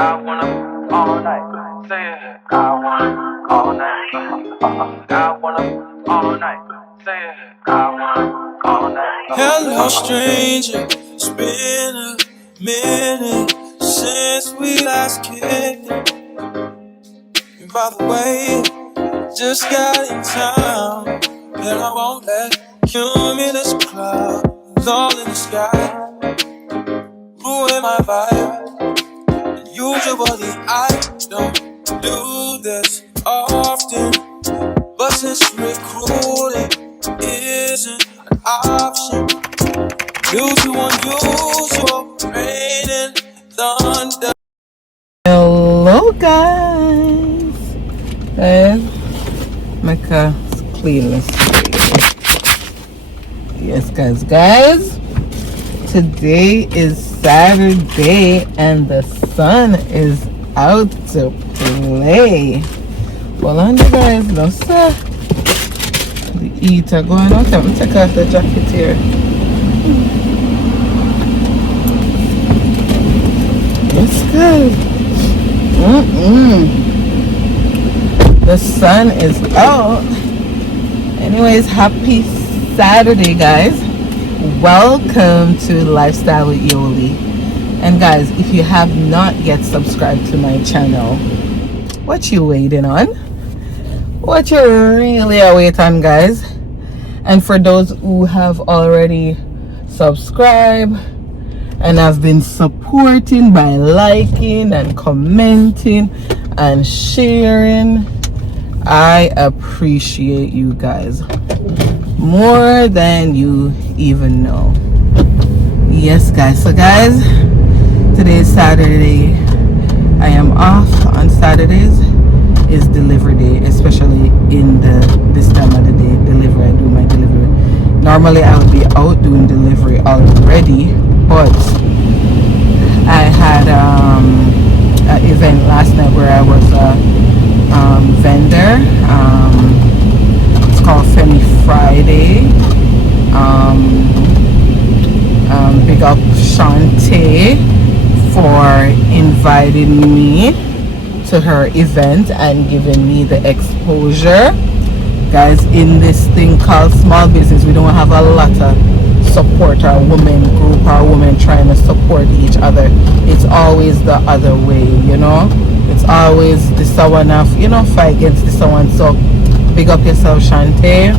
I wanna all night. Say it. I wanna all night. I wanna all night. Say it. I wanna all night. Hello, stranger. It's been a minute since we last kicked it. And by the way, just got in town, and I won't let cumulus clouds all in the sky ruin my vibe. And usually I don't do this often, but since recruiting isn't an option due to unusual rain and thunder. Hello guys, my car is clean. Let's see. Yes guys, today is Saturday and the sun is out to play. Well on the guys, no sir, the heat are going out. I'm gonna take off the jacket here. Yes guys, the sun is out. Anyways, happy Saturday guys. Welcome to Lifestyle with Yoli. And guys, if you have not yet subscribed to my channel, what you waiting on? What you really are waiting on guys? And for those who have already subscribed and have been supporting by liking and commenting and sharing, I appreciate you guys more than you even know. Yes guys, so guys, today is Saturday. I am off on Saturdays. Is delivery day, especially in this time of the day. Delivery, I do my delivery. Normally I would be out doing delivery already, but I had an event last night where I was a vendor. It's called Femi Friday. Big up Shantae for inviting me to her event and giving me the exposure. Guys, in this thing called small business, we don't have a lot of support or women group or women trying to support each other. It's always the other way, you know. It's always this one of, you know, fight against this one. So big up yourself, Shantae.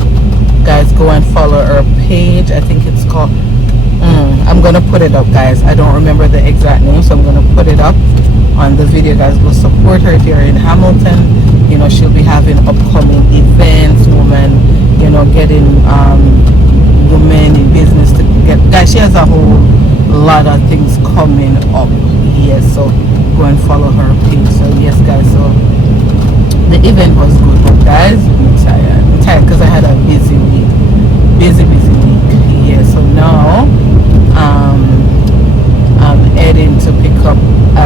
Guys, go and follow her page. I think it's called I'm gonna put it up guys. I don't remember the exact name, so I'm gonna put it up on the video. Guys, go support her if you're in Hamilton. You know, she'll be having upcoming events, women, you know, getting women in business to get, guys, she has a whole lot of things coming up. Yes, so go and follow her page. So yes guys, so the event was good, but guys, I'm tired because I had a busy week. Busy week. Yeah, so now I'm heading to pick up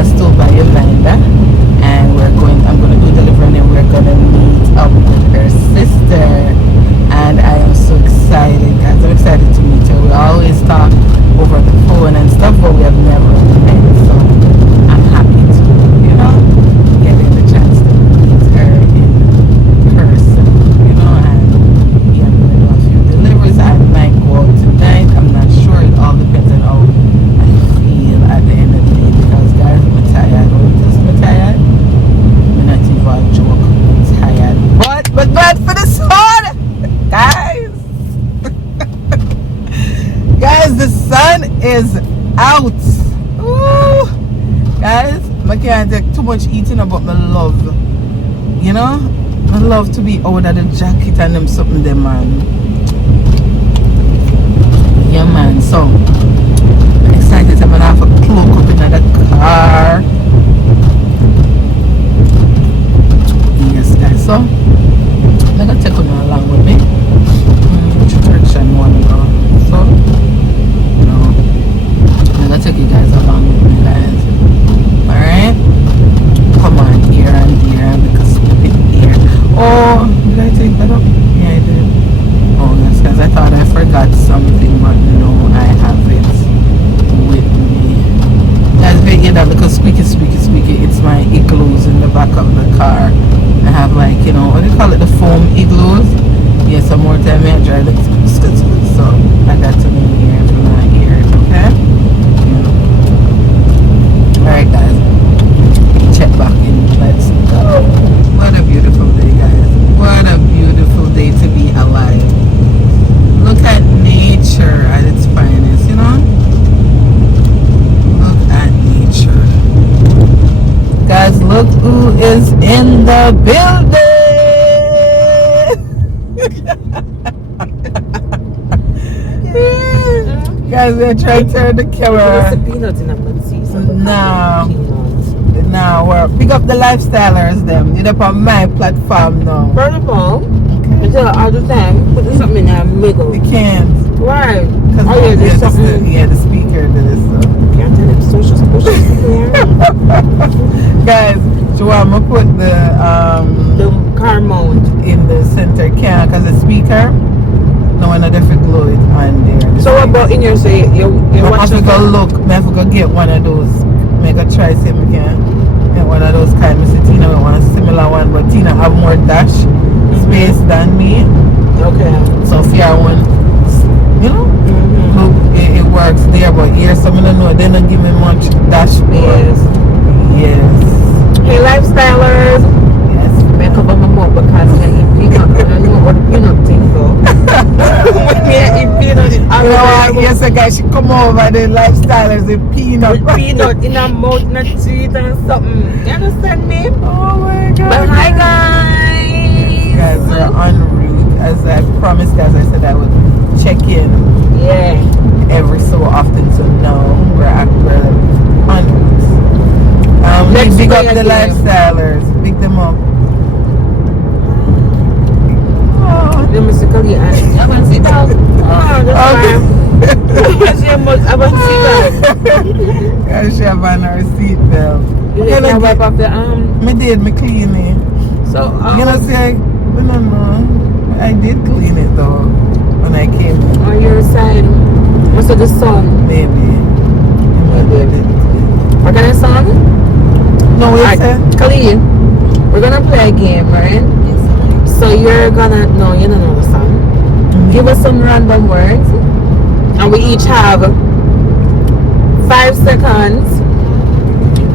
still by Amanda, and I'm gonna do delivery, and then we're gonna meet up with her sister, and I am so excited guys. I'm excited to meet her. We always talk over the phone and stuff, but we have never met, so I'm happy to, you know, getting the chance to meet her in person, you know. And yeah, I'm gonna do a few deliveries. I might go out tonight, I'm not sure. It all depends on how I feel at the end of the day, because guys, I'm tired. I'm tired. I'm not even a joke. I'm tired. But glad for the sun, guys. Guys, the sun is out. Ooh. Guys, I can't take too much eating about my love. You know? I love to be out of the jacket and them something there, man. Yeah, man. So, I'm excited. I'm gonna have a cloak up in the car. Yes, guys. So, I'm gonna take you along with me. Which direction you want to go? So, you know, I'm gonna take you guys along with me, guys. Alright? Come on, here and there, because here. Oh, did I take that up? Yeah, I did. Oh, yes, guys. I thought I forgot something, but no, I have it with me. Guys, very that because Squeak is what do you call it, the foam igloos. Yeah, some more time I try the so I got to move here if you want to hear it, okay? Yeah. Alright guys, check back in, let's go. What a beautiful day guys, what a beautiful day to be alive. Look at nature at its finest, you know? Look at nature. Guys, look who is in the building! Guys, we're trying to turn the camera. No, we're pick up the lifestylers them. You're up on my platform now. First of all, all the time, put something in the middle. You can't. Why? Because the speaker did it, so. Can't tell them social Guys, so I'm gonna put the car mount in the center can because the speaker, no one other fit glue it on there. So what about in your say you I have to go look, I have to go get one of those. Make a try see if we can get one of those kind. I see Tina with one similar one, but Tina have more dash space than me. Okay. So if you are one, you know, look, it works there, but here some of them know they don't give me much dash space. Yes. Hey lifestylers. Yes. Make up on my mouth because when you peanut, I don't know what peanut thing though. When you eat peanut, you know what? Yes, I guess she come over the lifestylers with peanut. With peanut in her mouth and her teeth and something. You understand me? Oh my god. But hi guys. You guys are en route. As I promised guys, I said I would check in. Yeah. Every so often, so now we're en route. Big up the lifestylers. Big them up. Let me see Kali and I want to sit down. Oh, that's fine. She must sit down. She have on her seatbelt. You didn't wipe off the Me did, me clean it. So you know say I did clean it though when I came on your side. Most of the sun. Maybe. What kind of song? No, it's Kali, we're gonna play a game, right? So you're gonna you don't know the song. Give us some random words, and we each have 5 seconds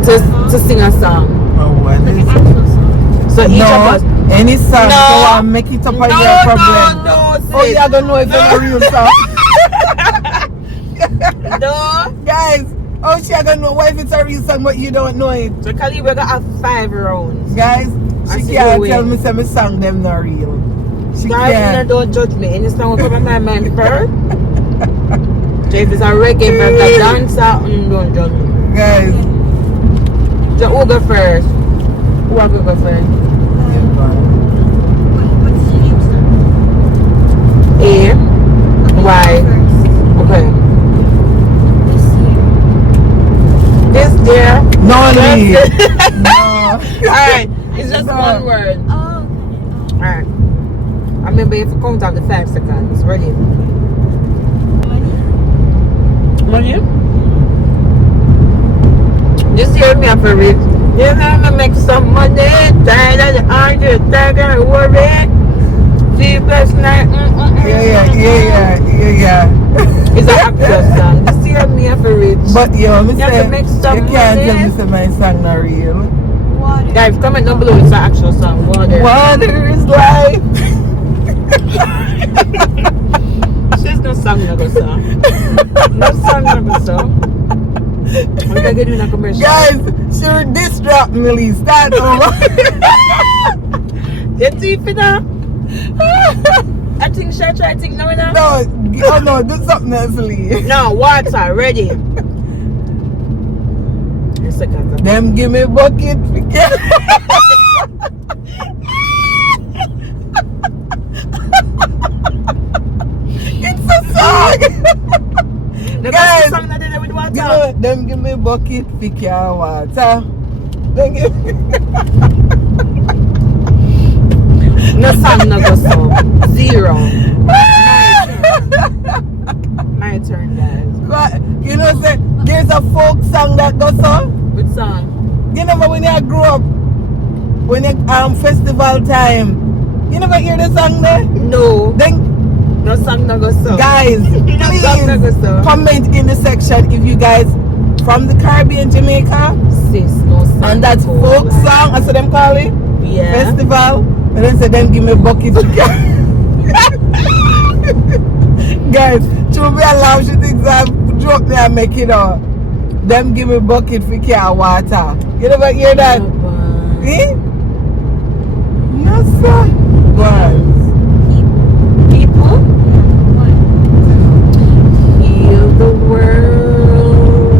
to sing a song. Oh, what is it? So each of us. Any song. No. So make it up on your problem. No, oh, you don't know if it's a real song. No, guys. Oh, she gonna know why if it's a real song, but you don't know it. So Kali, we're gonna have 5 rounds. Guys, she can't tell me some song them not real. She can't. Don't judge me. Any song will come in my mind first. So if it's a reggae, if it's a dancer, don't judge me. Guys. So who go first? Who will go first? A. Y. Okay. This year. No, Lee. No. Alright, it's just one word. Oh. Alright. I remember if you count out the 5 seconds. Ready? Money? Just hear me up for it. You're gonna make some money. Tired of the argue, tired of the worry. Sleepless night. Yeah. It's an actor song. Just hear me up for it. But yo, me You say, have to make some you can't money. tell me say my song not real. Water. Guys, comment down below. It's an actual song. Water. Water is life. She's no song, no go song. No song, no go song. I'm gonna get you in a commercial. Guys, sure this drop Millie. Start over. You teeth it up. I think she try to think now. No, do something else, Lee. No, water, ready. A second. Them give me bucket. It's a song. Guys, song that did with water. you know, them give me bucket for your water. Them give me No song, no go song. 0. My turn, guys. But, you know, say, there's a folk song that goes on. Which song? You know when you grew up, when it festival time. You never hear the song there? No. Then No song no go so. guys, please comment in the section if you guys from the Caribbean, Jamaica. Sis, no song. And that's folk song, that's what them call it. Yeah. Festival. And then say them give me a bucket. Guys, to be allowed, she thinks I drop me and make it up. Them give me a bucket for care water. You never hear that? Eh? Yes, sir. Go on. People heal the world,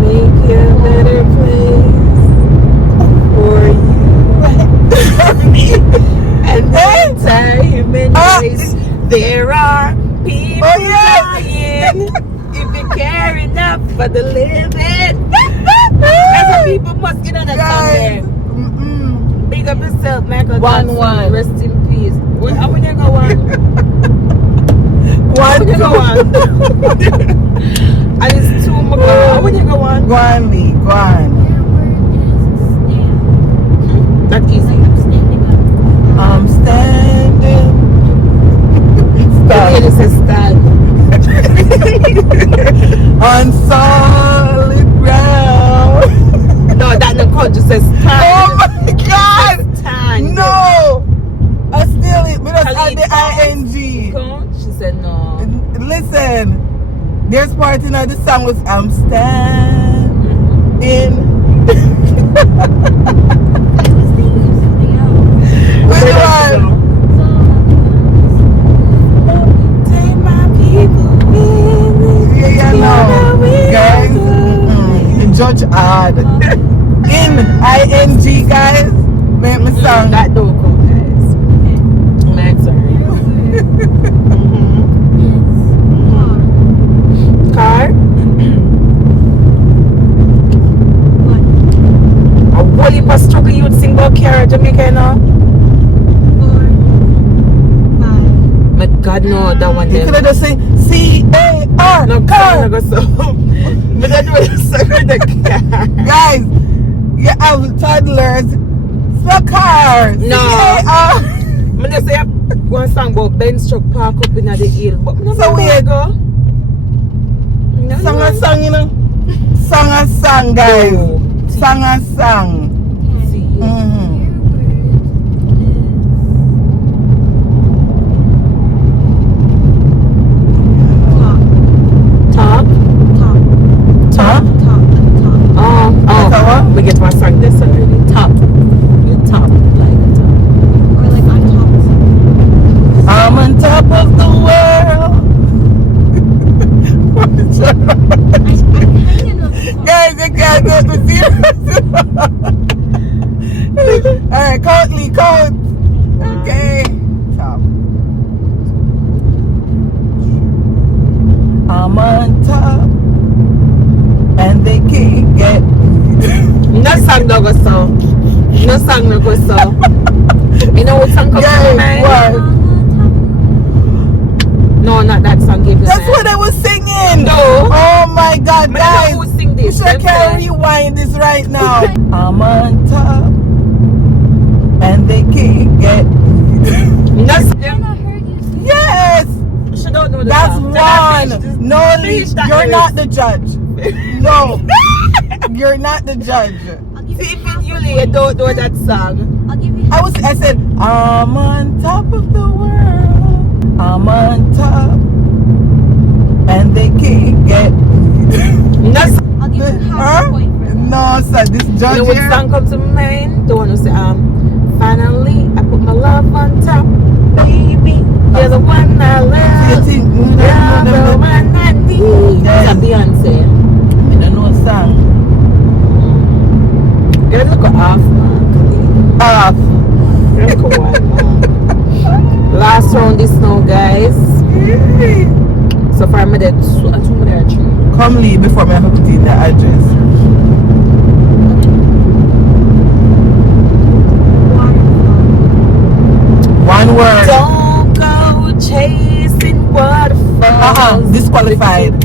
make it a better place for you and the entire human race. There are people dying. If you care enough for the living, that's what people must get on that song there. Big up yourself, Michael. One. Rest in peace. How many go on? One, Go on. And it's two more. How many go on? Go on, Lee. Go on. Not easy. I'm standing. It says stand. On solid ground. No, that no code just says stand. Oh my God! Stand. No! I steal it because I the ing. She said no. Listen, there's part in the song was I'm standing. Which one? Take my people with me. Yeah, no. Guys, the judge hard. In ing, guys, make me song. That don't come, guys. Max, sorry. Car? A whole heap of struggle you would sing about car, Jamaica, now? My God, no, that one You there. could have just sing C-A-R. No, car. car, so. But that was so the car. Guys, you have toddlers. So cars. No. C-A-R. I'm just say one song about Ben's truck park up in the hill, but So we go. Song, you know. Song, guys. No. Song. Top. Oh, we get my song this already. Top. You top, like top. I'm on top of the world. Guys, you can't get the serious. Alright, count. Okay. Top. I'm on top. And they can't get. No song no go so. You know what song comes to my mind? What? No, not that song. That's what I was singing. No. Oh my God, guys. Who sing You this? should can rewind this right now. I'm on top. And they can't get. Yes. She don't know the That's song. one. No, you're not the judge. No. You're not the judge. See if you don't know that song. I said, I'm on top of the world. I'm on top. And they can't get. I'll give you half a point for that. No, sir, this judge You know what here. song comes to mind? The one who say, finally, I put my love on top. Baby, you're the one I love. See, you think, You're the one I need. Yes. That's Beyonce. I don't know a song. You look off, man. Off. Look one, man. Last round this now, guys. So far, I'm dead. Two more there, three. Come leave before me have to put in the address. One word. Don't go chasing waterfalls. Disqualified.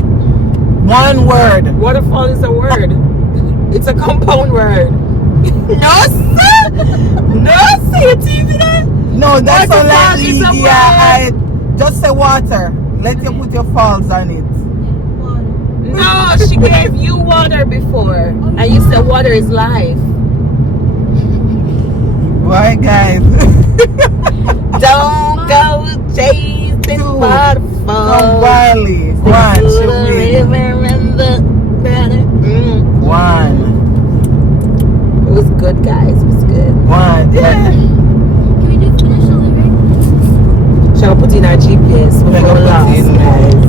One word. Waterfall is a word. It's a compound word. No, sir. No, that's all like Waterfall is a league. word. Yeah, just say water. Let you put your falls on it. No, she gave you water before. And you said water is life. Why, guys? Don't go chasing waterfalls. Come Wiley. One, she win. One. It was good, guys. It was good. One. Yeah. Can we do finish the lyrics? Shall we put in our GPS? We're We're going gonna last, put in, guys.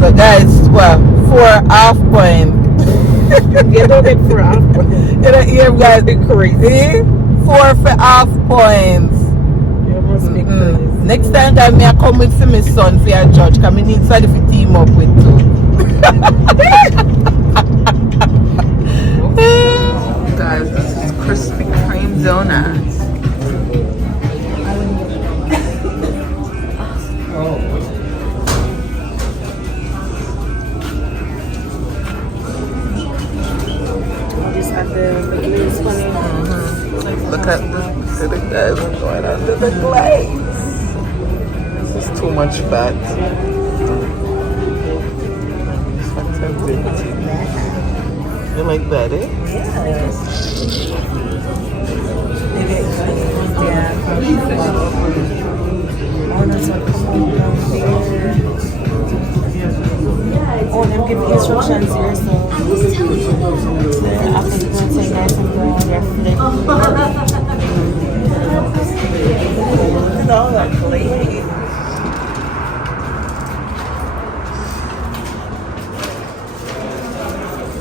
So, guys, well, 4 half point. You don't get for half. You don't hear, guys? Crazy. 4 for half points. You must be crazy. Next time, guys, me I come with my son for your judge. Because I need somebody to team up with too. Guys, this is Krispy Kreme donuts. Just at the glaze funny. Look at the guys going under the glaze. This is too much fat. You like that, eh? Oh, them give the instructions here, so after you go and say nice and brown, they're flipped. Look at all that glaze.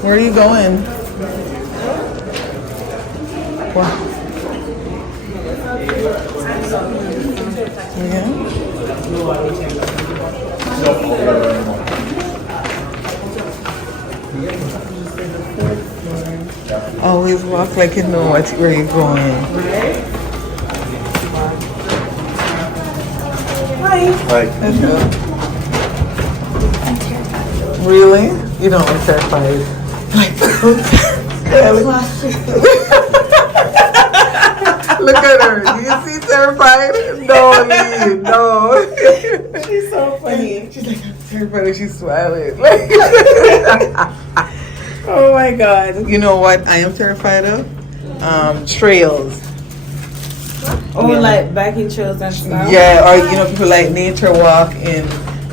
Where are you going? What? Yeah? Always walk like you know where you're going. Hi. Really? You don't look terrified. Look at her. Do you see terrified? No, Lee, no. She's so funny. She's like, I'm terrified and she's smiling. Oh my God. You know what I am terrified of? Trails. Oh, yeah. Like biking trails and stuff? Yeah, or you know, people like nature walk in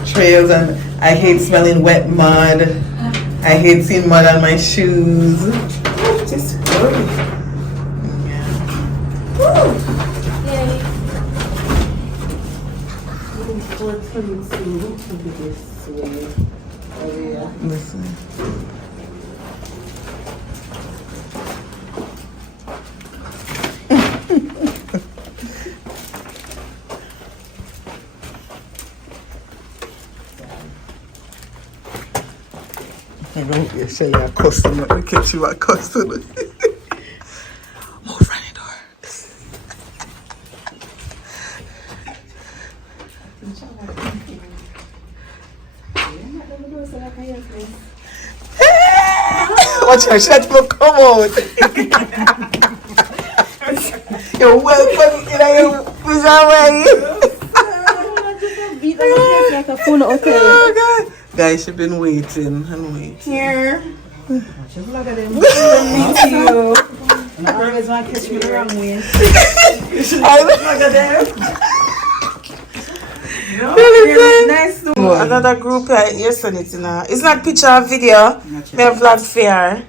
trails, and I hate smelling wet mud. I hate seeing mud on my shoes. Just good. Listen. I'm going to show you a customer. Let me catch you a customer. Move right door. Watch her, shut up, come out. You're welcome in your visa way. Oh, God. Guys, she's been waiting and waiting. Here. Look at them. I always want to catch me the wrong way. Look at them. Nice to another group yesterday, it's not picture or video. They have vlog fair.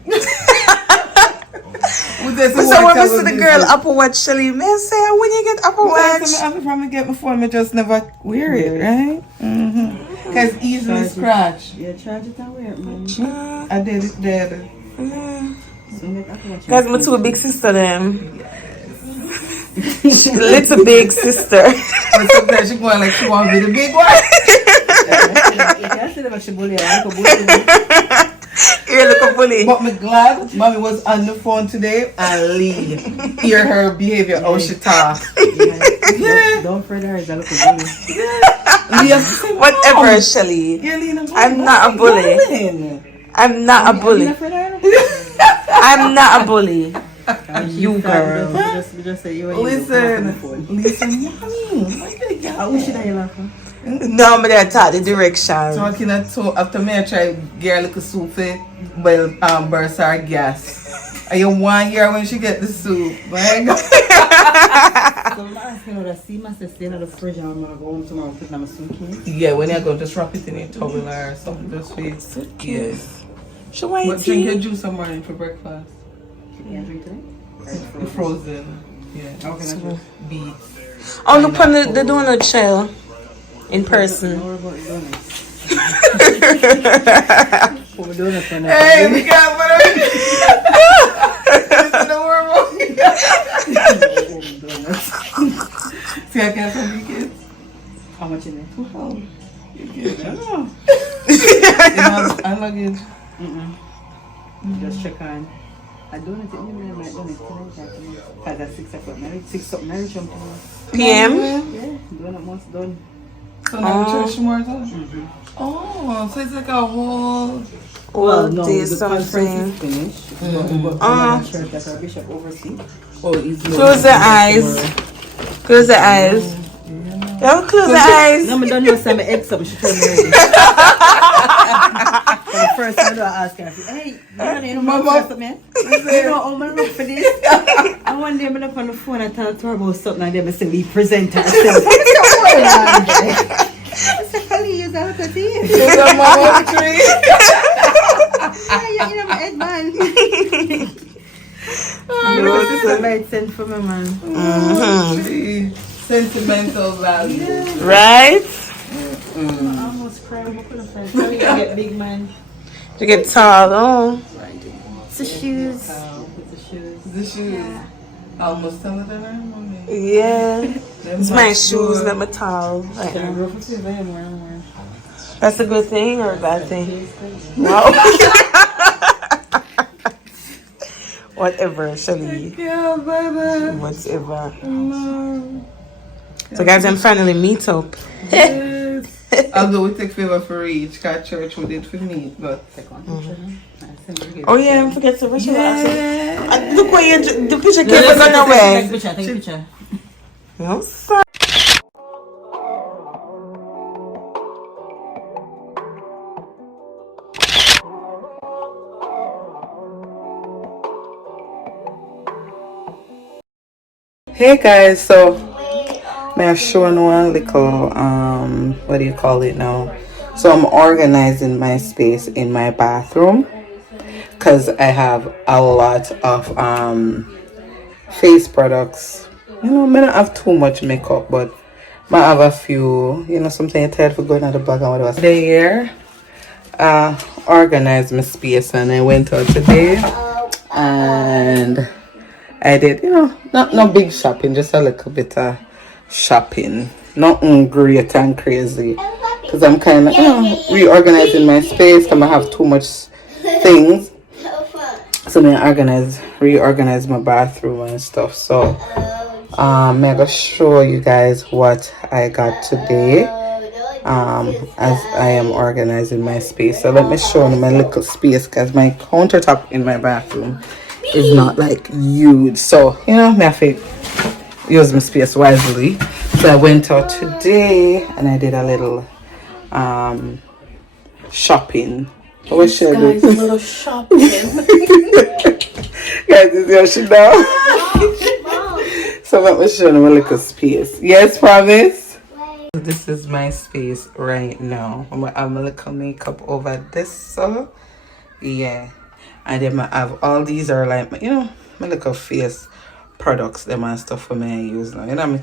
So when I see the girl Apple Watch, Shelly, may I say when you get Apple Watch? Every time I get my phone, I just never wear it, right? Because easily scratch. Yeah, charge it and wear it, man. I did it dead. Because my two big sister them. Little big sister. But sometimes she going like she want to be the big one. You're looking bully. But I'm glad mommy was on the phone today and Lee hear her behavior, how she talk. Yeah. Don't fret her, it's a little bully. Whatever, Shelly. I'm not a bully. I'm not a bully. I'm not a bully. You girl. Just say you Listen, mommy. I wish you laughing. No, but I taught the directions. Talking at so after me I try get a little soup for burst our gas. Are you 1 year when she get the soup? My God. So I'm asking her to see my sister in the fridge and I'm gonna go home tomorrow and put in my suitcase. Yeah, when you go, just wrap it in a towel or something. Just for Yes. Should But I drink your tea? juice some morning for breakfast. Yeah, drink today? The frozen. Yeah. Okay, that's good. Beets. Oh, look on the donut shell in person. Don't worry about the donuts. Put my donuts on there. Hey, we got whatever. Don't worry about Donuts. See, I can't tell you kids. How much in there? Oh, you kids. Oh. I'm luggage. Just check on. I don't know if you might donate tonight. Because at 6 o'clock, 6 something, I jump tomorrow. PM? Yeah, donut once done. So now church tomorrow too? Oh, so it's like a whole... Well, no, there's the conference something. is finished. But I'm sure that our bishop oversees. Oh, easy. Close the eyes. Close the eyes. Don't close the eyes. No, I don't know some eggs up. She told me already. So the first time I asked her, hey, you know what's up, man? You know, I'm going to look for this. And one day I'm up on the phone and tell her about something and then I say, we present herself. I said, please, I'll cut it. It's a mama tree. You know my head, man. Your sister might send for me, man. Tree. Sentimental value. Right? I almost cried. I couldn't find. So you get big, man. To get tall, oh. It's the shoes. It's the shoes. The shoes. Almost tell it her mommy. Yeah. It's my shoes, not my towel. Right Can I now. go for two? I'm wearing. That's a good thing or a bad thing? Wow. Whatever, Shelly. Yeah, baby. Whatever. So guys, I'm finally meet up. Yes. Although we take favor for each, cause church we did for me, but Oh yeah, I forget to rush yeah. Look where you the picture came was on the way. Take a picture. No, sorry. Hey guys, so may I show you one little what do you call it now? So I'm organizing my space in my bathroom because I have a lot of face products. You know, I may not have too much makeup, but I have a few, you know, something you're tired for going out the bag and whatever. There, organized my space and I went out today and I did, you know, not big shopping, just a little bit of shopping. Nothing great and crazy. Because I'm kind of, you know, reorganizing my space because I have too much things. So I reorganize my bathroom and stuff. So I'm gonna show you guys what I got today as I am organizing my space. So let me show you my little space because my countertop in my bathroom is not like huge, so you know, I have to use my space wisely. So I went out today and I did a little shopping. What should I do? A little shopping. Guys, this is how she does. So let me show you a little space. Yes, promise. This is my space right now. I'm gonna have a little makeup over this, so yeah. And then I have all these are like, you know, my little face products, them and stuff for me I use now. You know,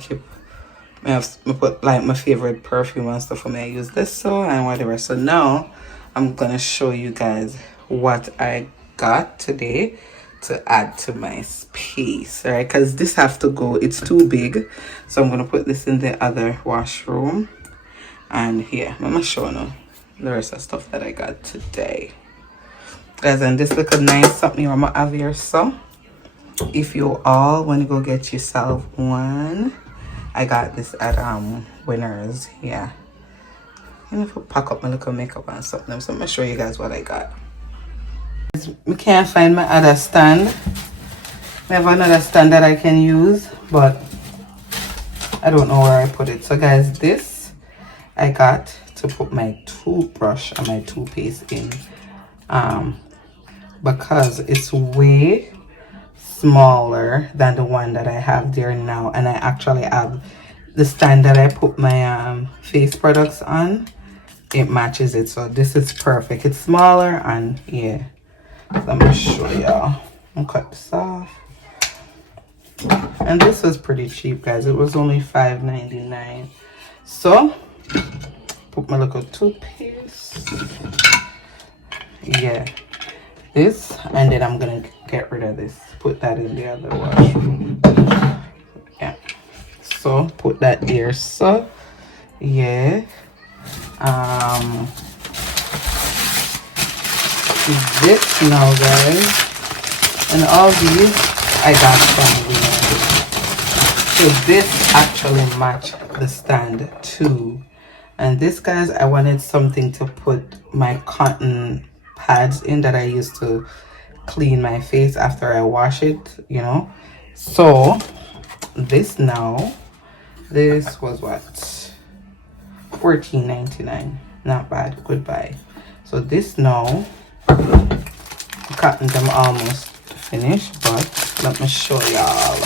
I put like my favorite perfume and stuff for me I use this so and whatever. So now I'm gonna show you guys what I got today to add to my space, right? Because this have to go, it's too big. So I'm gonna put this in the other washroom. And yeah, I'm gonna show you the rest of stuff that I got today. Guys, and this look a nice something I'm gonna have here. So if you all want to go get yourself one, I got this at Winners. Yeah, you know, if I pack up my little makeup and something, so I'm gonna show you guys what I got. I can't find my other stand. I have another stand that I can use, but I don't know where I put it. So guys, this I got to put my toothbrush and my toothpaste in, because it's way smaller than the one that I have there now, and I actually have the stand that I put my face products on. It matches it, so this is perfect. It's smaller, and yeah, let me show y'all. I'll cut this off. And this was pretty cheap, guys. It was only $5.99. So put my little toothpaste, yeah, this, and then I'm gonna get rid of this, put that in the other wash. Yeah, so put that there. So yeah, this now, guys, and all these I got from Winners. So this actually matched the stand too. And this, guys, I wanted something to put my cotton pads in that I used to clean my face after I wash it, you know. So this now, this was what, $14.99. Not bad, good buy. So this now, cotton them almost finished, but let me show y'all.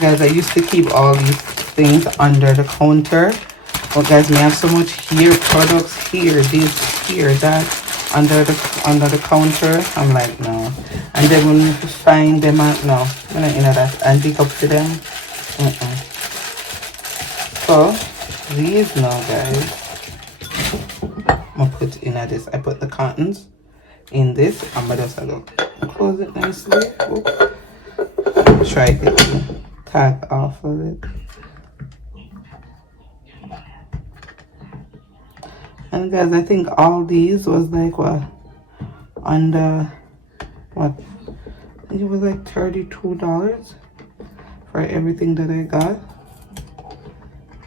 Guys, I used to keep all these things under the counter, but guys, we have so much hair products here, this, here, that, under the counter. I'm like, no. And then when you find them out, no, I'm not into that, and dig up to them. So these now, guys, I'm gonna put in this. I put the cottons in this. I'm gonna just close it nicely. Try to get the tag off of it. And guys, I think all these was like what, under what, I think it was like $32 for everything that I got.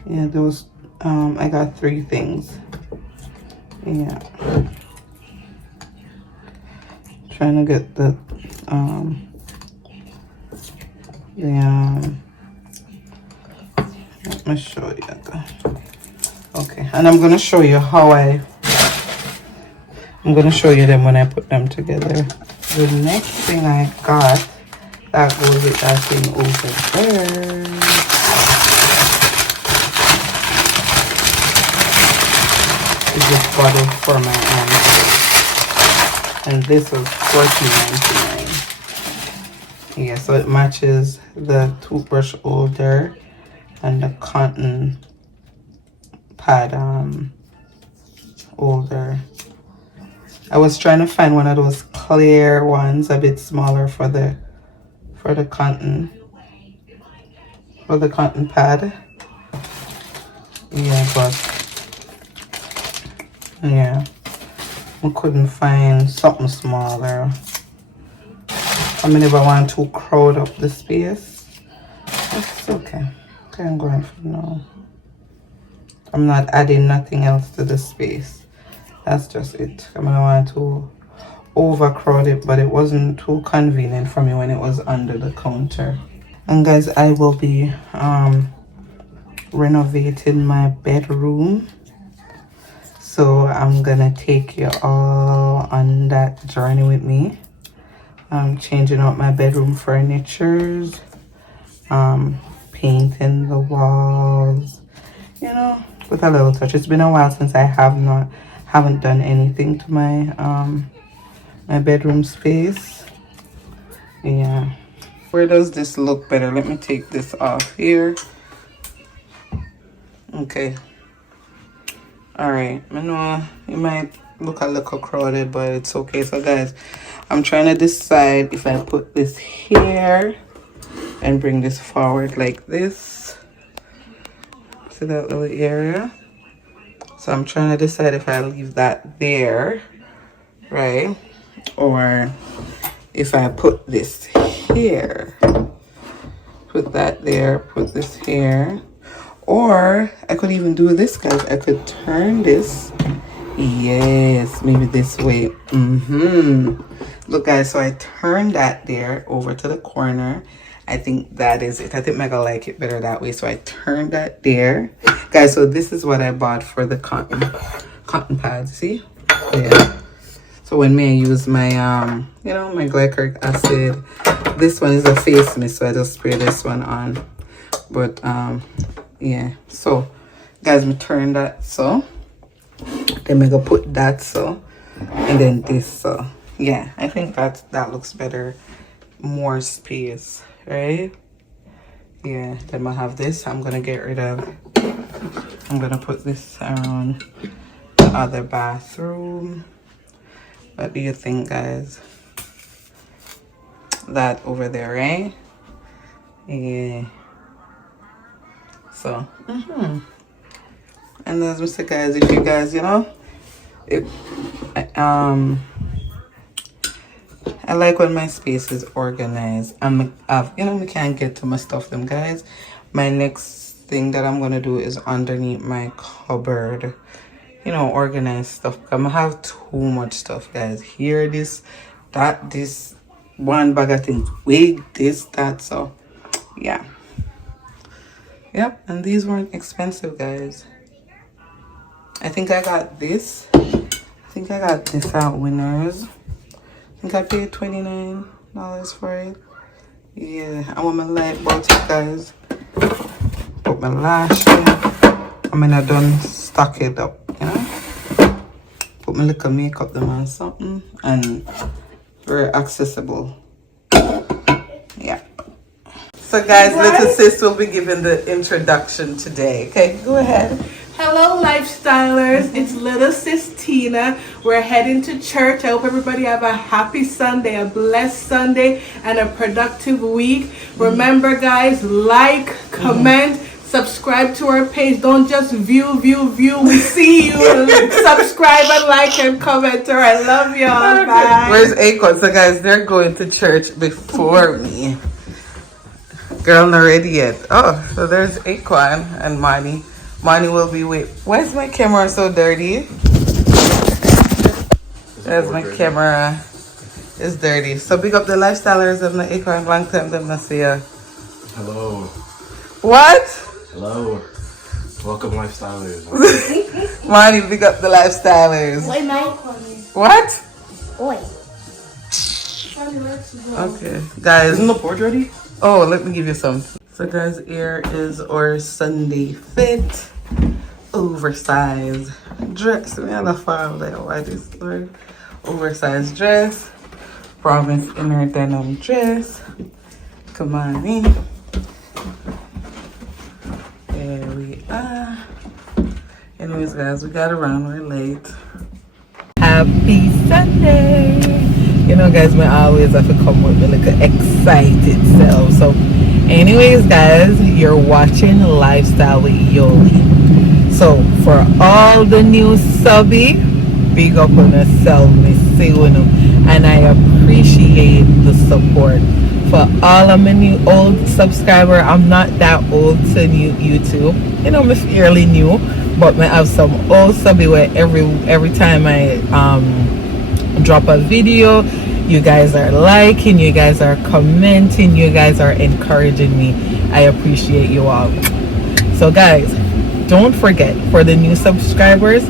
Yeah, those I got 3 things. Yeah, trying to get the let me show you that. Okay, and I'm gonna show you how I'm gonna show you them when I put them together. The next thing I got that goes with that thing over there is this bottle for my aunt, and this was $14.99. Yeah, so it matches the toothbrush holder and the cotton pad holder. I was trying to find one of those clear ones, a bit smaller for the cotton pad. Yeah, but yeah, I couldn't find something smaller. I mean, if I want to crowd up the space, it's okay. Okay, I'm going for now. I'm not adding nothing else to the space. That's just it. I mean, I want to overcrowd it, but it wasn't too convenient for me when it was under the counter. And guys, I will be renovating my bedroom, so I'm gonna take you all on that journey with me. I'm changing out my bedroom furnitures, painting the walls, you know, with a little touch. It's been a while since I haven't done anything to my my bedroom space. Yeah, where does this look better? Let me take this off here. Okay, all right, I know it might look a little crowded, but it's okay. So guys, I'm trying to decide if I put this here and bring this forward like this. See that little area? So I'm trying to decide if I leave that there, right? Or if I put this here. Put that there, put this here. Or I could even do this, guys. I could turn this. Yes, maybe this way. Look guys, so I turned that there over to the corner. I think that is it. I think Mega like it better that way. So I turned that there. Guys, so this is what I bought for the cotton pads. See? Yeah. So when I use my you know, my glycolic acid, this one is a face mist, so I just spray this one on. But yeah. So guys, me turn that so. Then I'm gonna put that so, and then this so. Yeah, I think that looks better. More space, right? Yeah, then I have this. I'm gonna get rid of. I'm gonna put this around the other bathroom. What do you think, guys? That over there, right? Yeah. So, and as Mr. Guys, if you guys, you know, I like when my space is organized. You know, we can't get to my stuff, them guys. My next thing that I'm gonna do is underneath my cupboard. You know, organize stuff. I'm gonna have too much stuff, guys. Here, this, that, this, one bag of things, wig, this, that. So, yeah. Yep, and these weren't expensive, guys. I think I got this. I think I got this at Winners. I think I paid $29 for it. Yeah, I want my light bulbs, guys. Put my lash in. I mean, I done stock it up, you know. Put my little makeup them on something, and very accessible. Yeah. So guys, little sis will be giving the introduction today. Okay, go ahead. Hello, lifestylers. It's little sis Tina. We're heading to church. I hope everybody have a happy Sunday, a blessed Sunday, and a productive week. Remember, guys, like, comment, subscribe to our page. Don't just view. We see you. Subscribe and like and comment. All right, love y'all. Bye. Where's Akon? So guys, they're going to church before me. Girl, not ready yet. Oh, so there's Akon and Money. Money will be with. Why is my camera so dirty? There's my camera. It's dirty. So big up the lifestylers of the Akon. Long time them not see ya. Hello. What? Hello. Welcome, lifestylers. Money, big up the lifestylers. Oi, Mike. What? Oi. Okay, guys. Isn't the porch ready? Oh, let me give you some. So guys, here is our Sunday fit. Oversized dress. We have a file there. Why this Lord? Oversized dress. Promise inner denim dress. Come on in. There we are. Anyways, guys, we got around. We're late. Happy Sunday. You know, guys, we always have to come with me like an excited self. So, anyways, guys, you're watching Lifestyle with Yoli. So, for all the new subby, big up on yourself, and I appreciate the support. For all of my new old subscriber, I'm not that old to new YouTube. You know, I'm fairly new, but I have some old subby where every time I drop a video, you guys are liking, you guys are commenting, you guys are encouraging me. I appreciate you all. So guys, don't forget, for the new subscribers,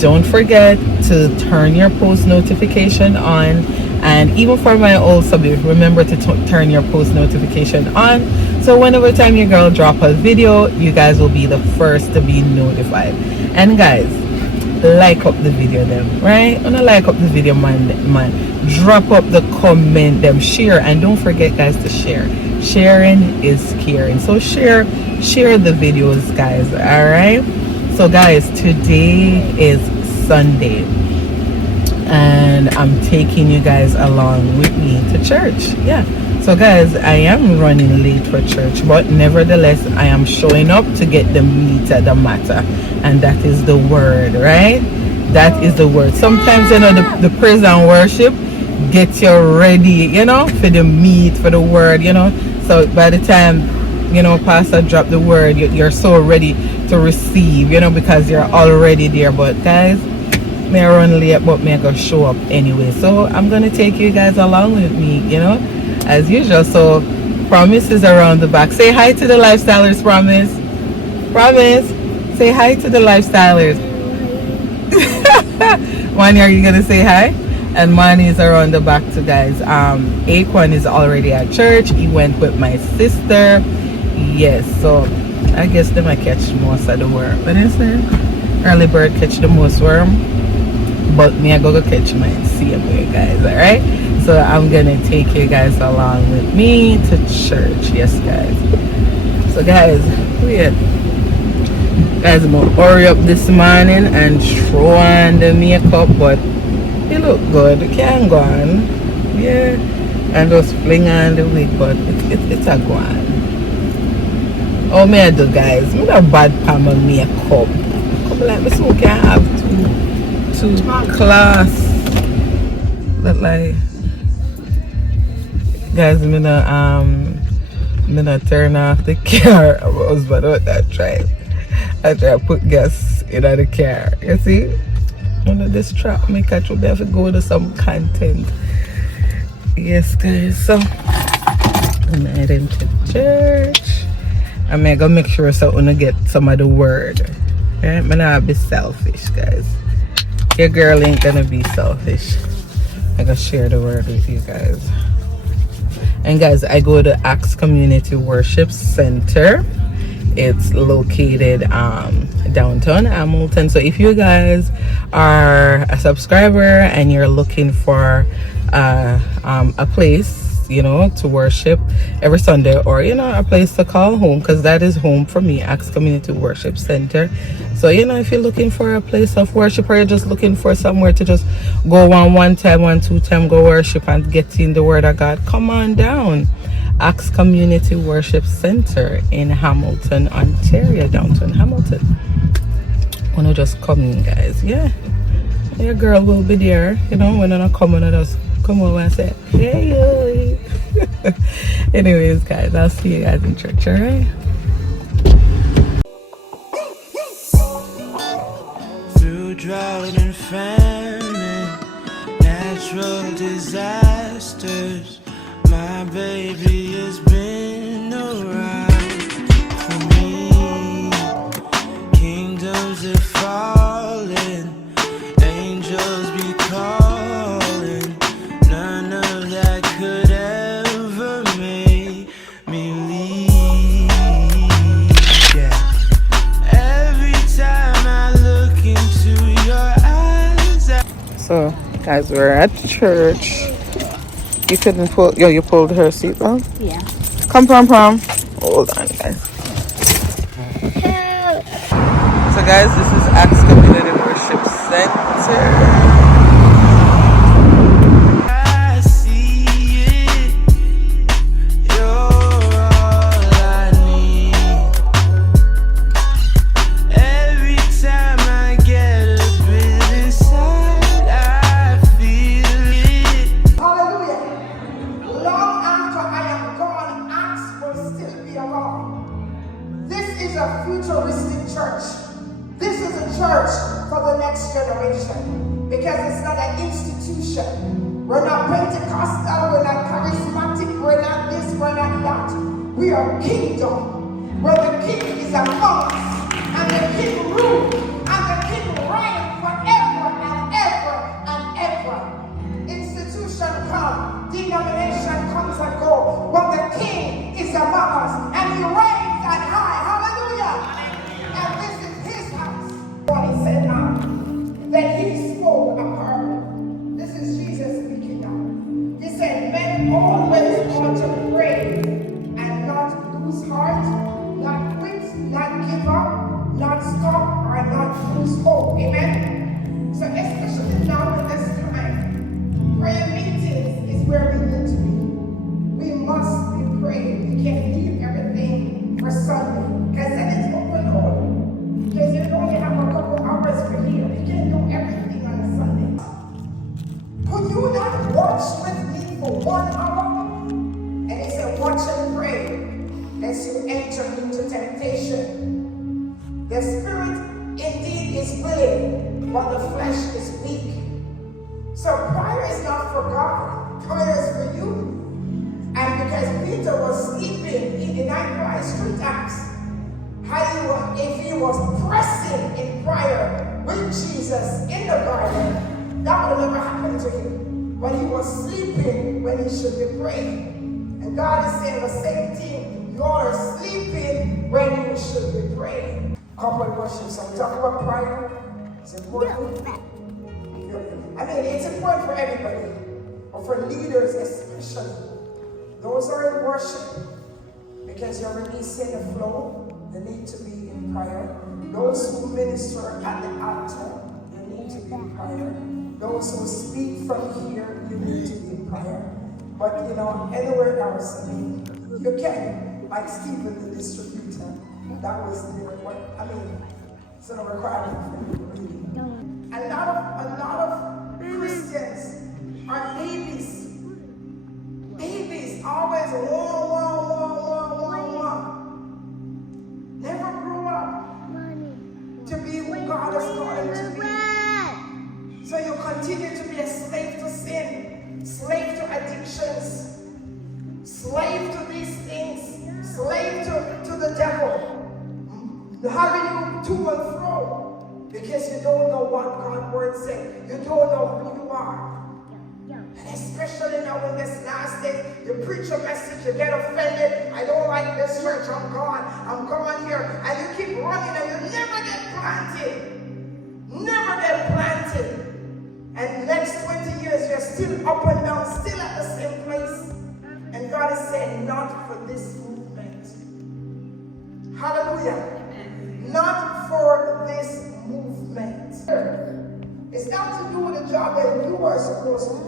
don't forget to turn your post notification on. And even for my old subs, remember to turn your post notification on, so whenever time your girl drop a video, you guys will be the first to be notified. And guys, like up the video them, right? Wanna like up the video, man. Drop up the comment them, share, and don't forget, guys, to share. Sharing is caring. So share the videos, guys. All right. So guys, today is Sunday, and I'm taking you guys along with me to church. Yeah. So guys, I am running late for church, but nevertheless, I am showing up to get the meat of the matter, and that is the word, right? That is the word. Sometimes, you know, the praise and worship get you ready, you know, for the meat, for the word, you know. So by the time, you know, pastor drop the word, you're so ready to receive, you know, because you're already there. But guys, may I run late, but may I go show up anyway. So I'm gonna take you guys along with me, you know, as usual. So Promise is around the back. Say hi to the lifestylers, Promise. Promise. Say hi to the lifestylers. Mani, are you gonna say hi? And Mani is around the back too, guys. Aquan is already at church. He went with my sister. Yes, so I guess they might catch most of the worm. What is it? Early bird catch the most worm. But me, I go catch mine. See you, guys. Alright? So I'm gonna take you guys along with me to church. Yes, guys. So guys, weird. Guys, I'm gonna hurry up this morning and throw on the makeup, but you look good. You can go on. Yeah. And just fling on the wig, but it's a go on. Oh, me I do, guys. Me not bad palm my makeup. Come like me so can have two class. But like, guys, me not turn off the car. My husband out that drive. I try to put gas in the car. You see? One of this trap me catch up there to go to some content. Yes, guys. So I'm heading to church. I'm gonna make sure so I get some of the word. Right? I'm not be selfish, guys. Your girl ain't gonna be selfish. I'm gonna share the word with you guys. And guys, I go to Acts Community Worship Center. It's located downtown Hamilton. So if you guys are a subscriber and you're looking for a place, you know, to worship every Sunday, or you know, a place to call home, because that is home for me, Acts Community Worship Center. So you know, if you're looking for a place of worship, or you're just looking for somewhere to just go one time, 2 time, go worship and get in the word of God, come on down. Acts Community Worship Center in Hamilton, Ontario, downtown Hamilton. Wanna just come in, guys? Yeah, your girl will be there. You know, when I come on, I just come over and say, hey. Anyways, guys, I'll see you guys in church, alright? Through drought and famine, natural disasters, my baby has been around for me. Kingdoms are falling, angels be calling. None of that could ever make me leave. Yeah. Every time I look into your eyes, So, guys, we're at church. You couldn't pull, you pulled her seat down? Yeah. Come, Prom. Hold on, guys. So, guys, this is Acts Community Worship Center. I see it. You're all I need. Every time I get a bit inside, I feel it. Hallelujah. Long after I am gone, Acts will still be around. This is a futuristic church. This is a church for the next generation, because it's not an institution. We're not Pentecostal, we're not charismatic, we're not this, we're not that. We are kingdom, where the king is among us, and the king rules, and the king reigns forever and ever and ever. Institution comes, denomination comes and goes, but the king is among us, and he reigns on high. Hallelujah! And this is his house. What he said now, that he spoke a parable. This is Jesus speaking now. He said, men always ought to pray and not lose heart, not quit, not give up, not stop, or not lose hope. Amen? So especially now in this time, prayer meetings is where we need to be. We must be praying. We can't leave everything for Sunday, because then it's overload. Because you only have a couple hours for here. We can't do everything on a Sunday. Could you not watch with me for 1 hour? And he said, watch and pray, lest you enter into temptation. The spirit indeed is willing, but the flesh is weak. Peter was sleeping, he denied Christ 3 times. If he was pressing in prayer with Jesus in the garden, that would never happen to him. But he was sleeping when he should be praying. And God is saying the same thing. You are sleeping when you should be praying. Corporate worship. So we talk about prayer. It's important. I mean, it's important for everybody, but for leaders especially. Those are in worship because you're releasing the flow. They need to be in prayer. Those who minister at the altar, you need to be in prayer. Those who speak from here, you need to be in prayer. But anywhere else, I mean, you can, like Stephen the distributor, that was it's not a requirement for you, really. A lot of Christians are babies. Babies always never grow up to be who God has called them to be. So you continue to be a slave to sin, slave to addictions, slave to these things, slave to the devil. Having you to and fro because you don't know what God's word says. You don't know who you are. And especially now in this last day, you preach a message, you get offended. I don't like this church, I'm gone here. And you keep running and you never get planted. Never get planted. And next 20 years, you're still up and down, still at the same place. And God is saying, not for this movement. Hallelujah. Not for this movement. It's not to do with the job that you are supposed to do.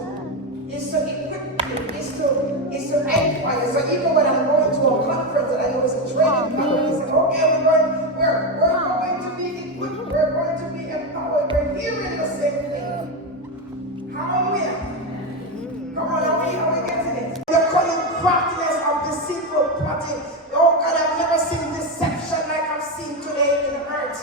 It's to equip you. It's to edify. So even when I'm going to a conference that I know is a training conference, and okay, we're going to be equipped. We're going to be empowered. We're hearing the same thing. Hallelujah. Come on, are we getting it? They're calling craftiness of deceitful plotting. Oh God, I've never seen deception like I've seen today in the earth.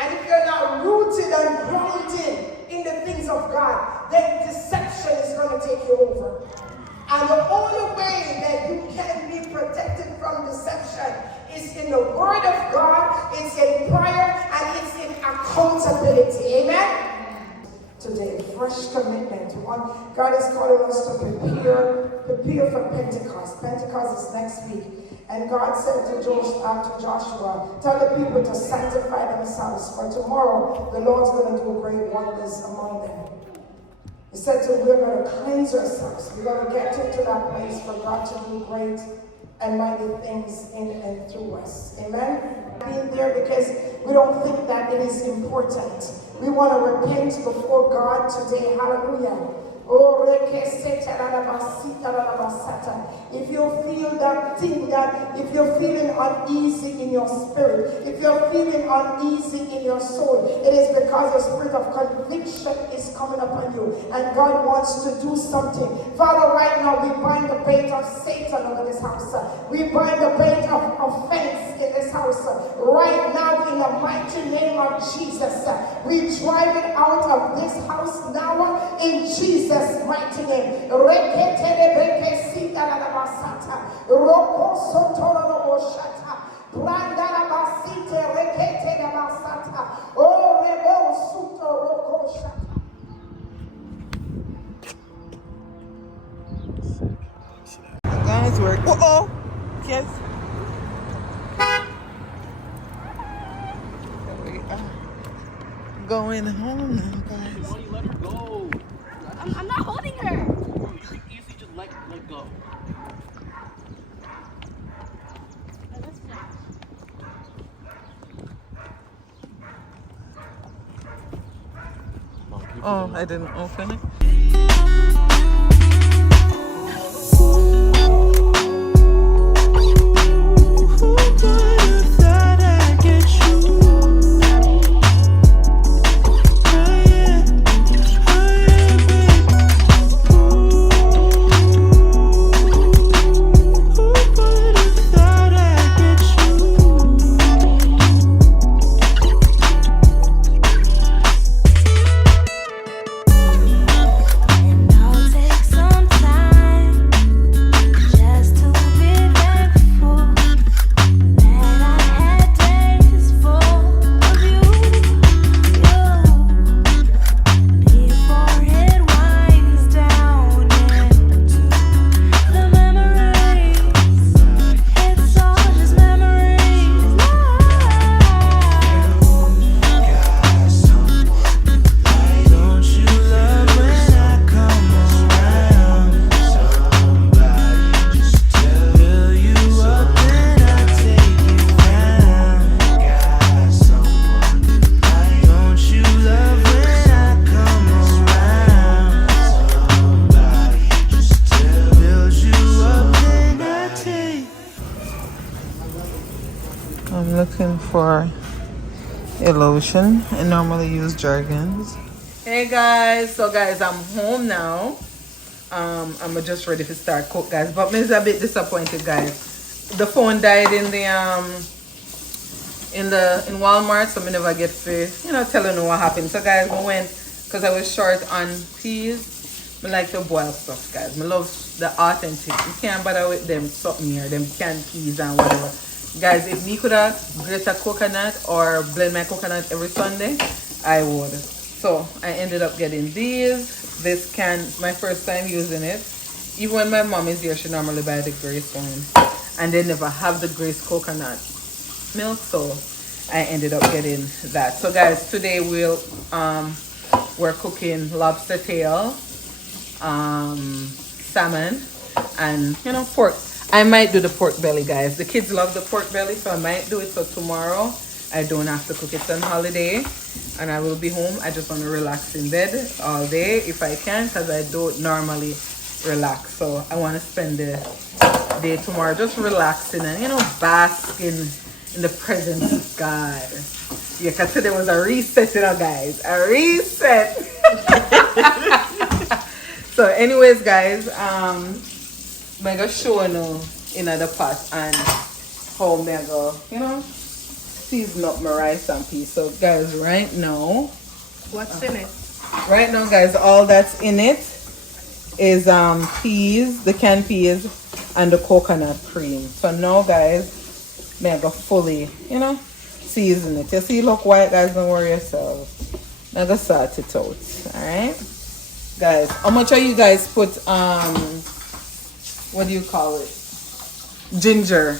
And if you're not rooted and grounded in the things of God, then deception is going to take you over. And the only way that you can be protected from deception is in the Word of God, it's in prayer, and it's in accountability. Amen? Today, fresh commitment. God is calling us to prepare for Pentecost. Pentecost is next week. And God said to Joshua, tell the people to sanctify themselves, for tomorrow the Lord's going to do great wonders among them. He said we're going to cleanse ourselves. We're going to get into that place for God to do great and mighty things in and through us. Amen? Being there because we don't think that it is important. We want to repent before God today. Hallelujah. Oh, if you feel that thing, that if you're feeling uneasy in your spirit, if you're feeling uneasy in your soul, it is because the spirit of conviction is coming upon you and God wants to do something. Father, right now we bind the bait of Satan over this house. We bind the bait of offense in this house. Right now in the mighty name of Jesus, we drive it out of this house now in Jesus' mighty name. Guys, we're yes. We are going home now, guys. Why don't you let her go? I'm not holding her. You can easily just let go. Oh, I didn't open it. looking for a lotion. I normally use Jergens. Hey guys, so guys, I'm home now. I'm just ready to start cook, guys. But I'm a bit disappointed, guys. The phone died in the in Walmart, so I never get to, you know, telling you what happened. So guys, I went because I was short on peas. I like to boil stuff, guys. I love the authentic. You can't bother with them something here, them canned peas and whatever. Guys, if me could have grate a coconut or blend my coconut every Sunday, I would. So I ended up getting these. This can, my first time using it. Even when my mom is here, she normally buy the Grace one. And they never have the Grace coconut milk, so I ended up getting that. So guys, today we're cooking lobster tail, salmon, and you know, pork. I might do the pork belly, guys. The kids love the pork belly, so I might do it. So tomorrow I don't have to cook. It's on holiday and I will be home. I just want to relax in bed all day if I can, because I don't normally relax. So I want to spend the day tomorrow just relaxing and, you know, basking in the presence of God. Yeah, because today was a reset, you know, guys. A reset. So anyways, guys, I'm gonna show you in the pot and how I'm gonna, you know, season up my rice and peas. So guys, right now, What's in it? right now, guys, all that's in it is peas, the canned peas, and the coconut cream. So now, guys, I'm gonna fully, you know, season it. You see, look white, guys, don't worry yourselves. I'm gonna sort it out. All right, guys, how much are you guys put what do you call it, ginger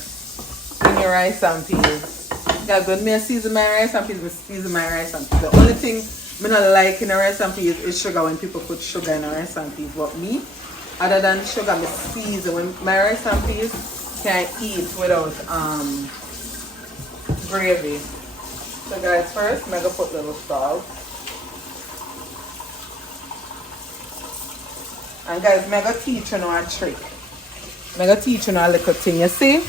in your rice and peas? Guys, when me season my rice and peas, I season my rice and peas. The only thing I don't like in a rice and peas is sugar, when people put sugar in a rice and peas. But me, other than sugar, I season when my rice and peas can eat without gravy. So guys, first I'm gonna put a little salt. And guys, I'm gonna teach you now a trick. I'm gonna teach you now a little thing. You see,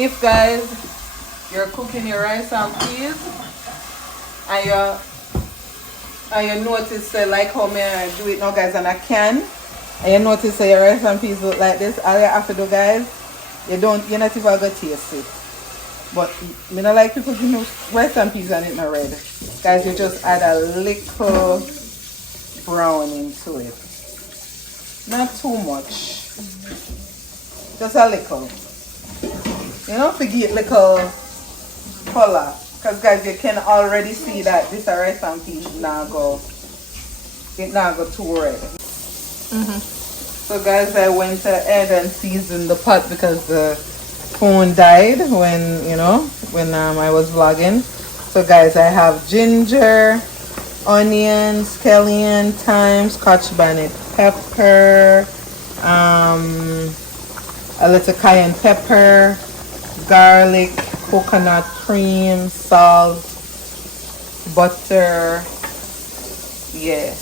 if guys you're cooking your rice and peas and you notice like how I do it now, guys, and I can, and you notice that your rice and peas look like this, all you have to do, guys, you're not even gonna taste it. But I don't like people give me rice and peas and it's not red. Guys, you just add a little brown into it. Not too much. Just a little. You know, to give little color. Because guys, you can already see that this rice and peas now go too red. So guys, I went ahead and seasoned the pot because the phone died when, you know, when I was vlogging. So guys, I have ginger, onion, scallion, thyme, scotch bonnet pepper, a little cayenne pepper, garlic, coconut cream, salt, butter. Yeah,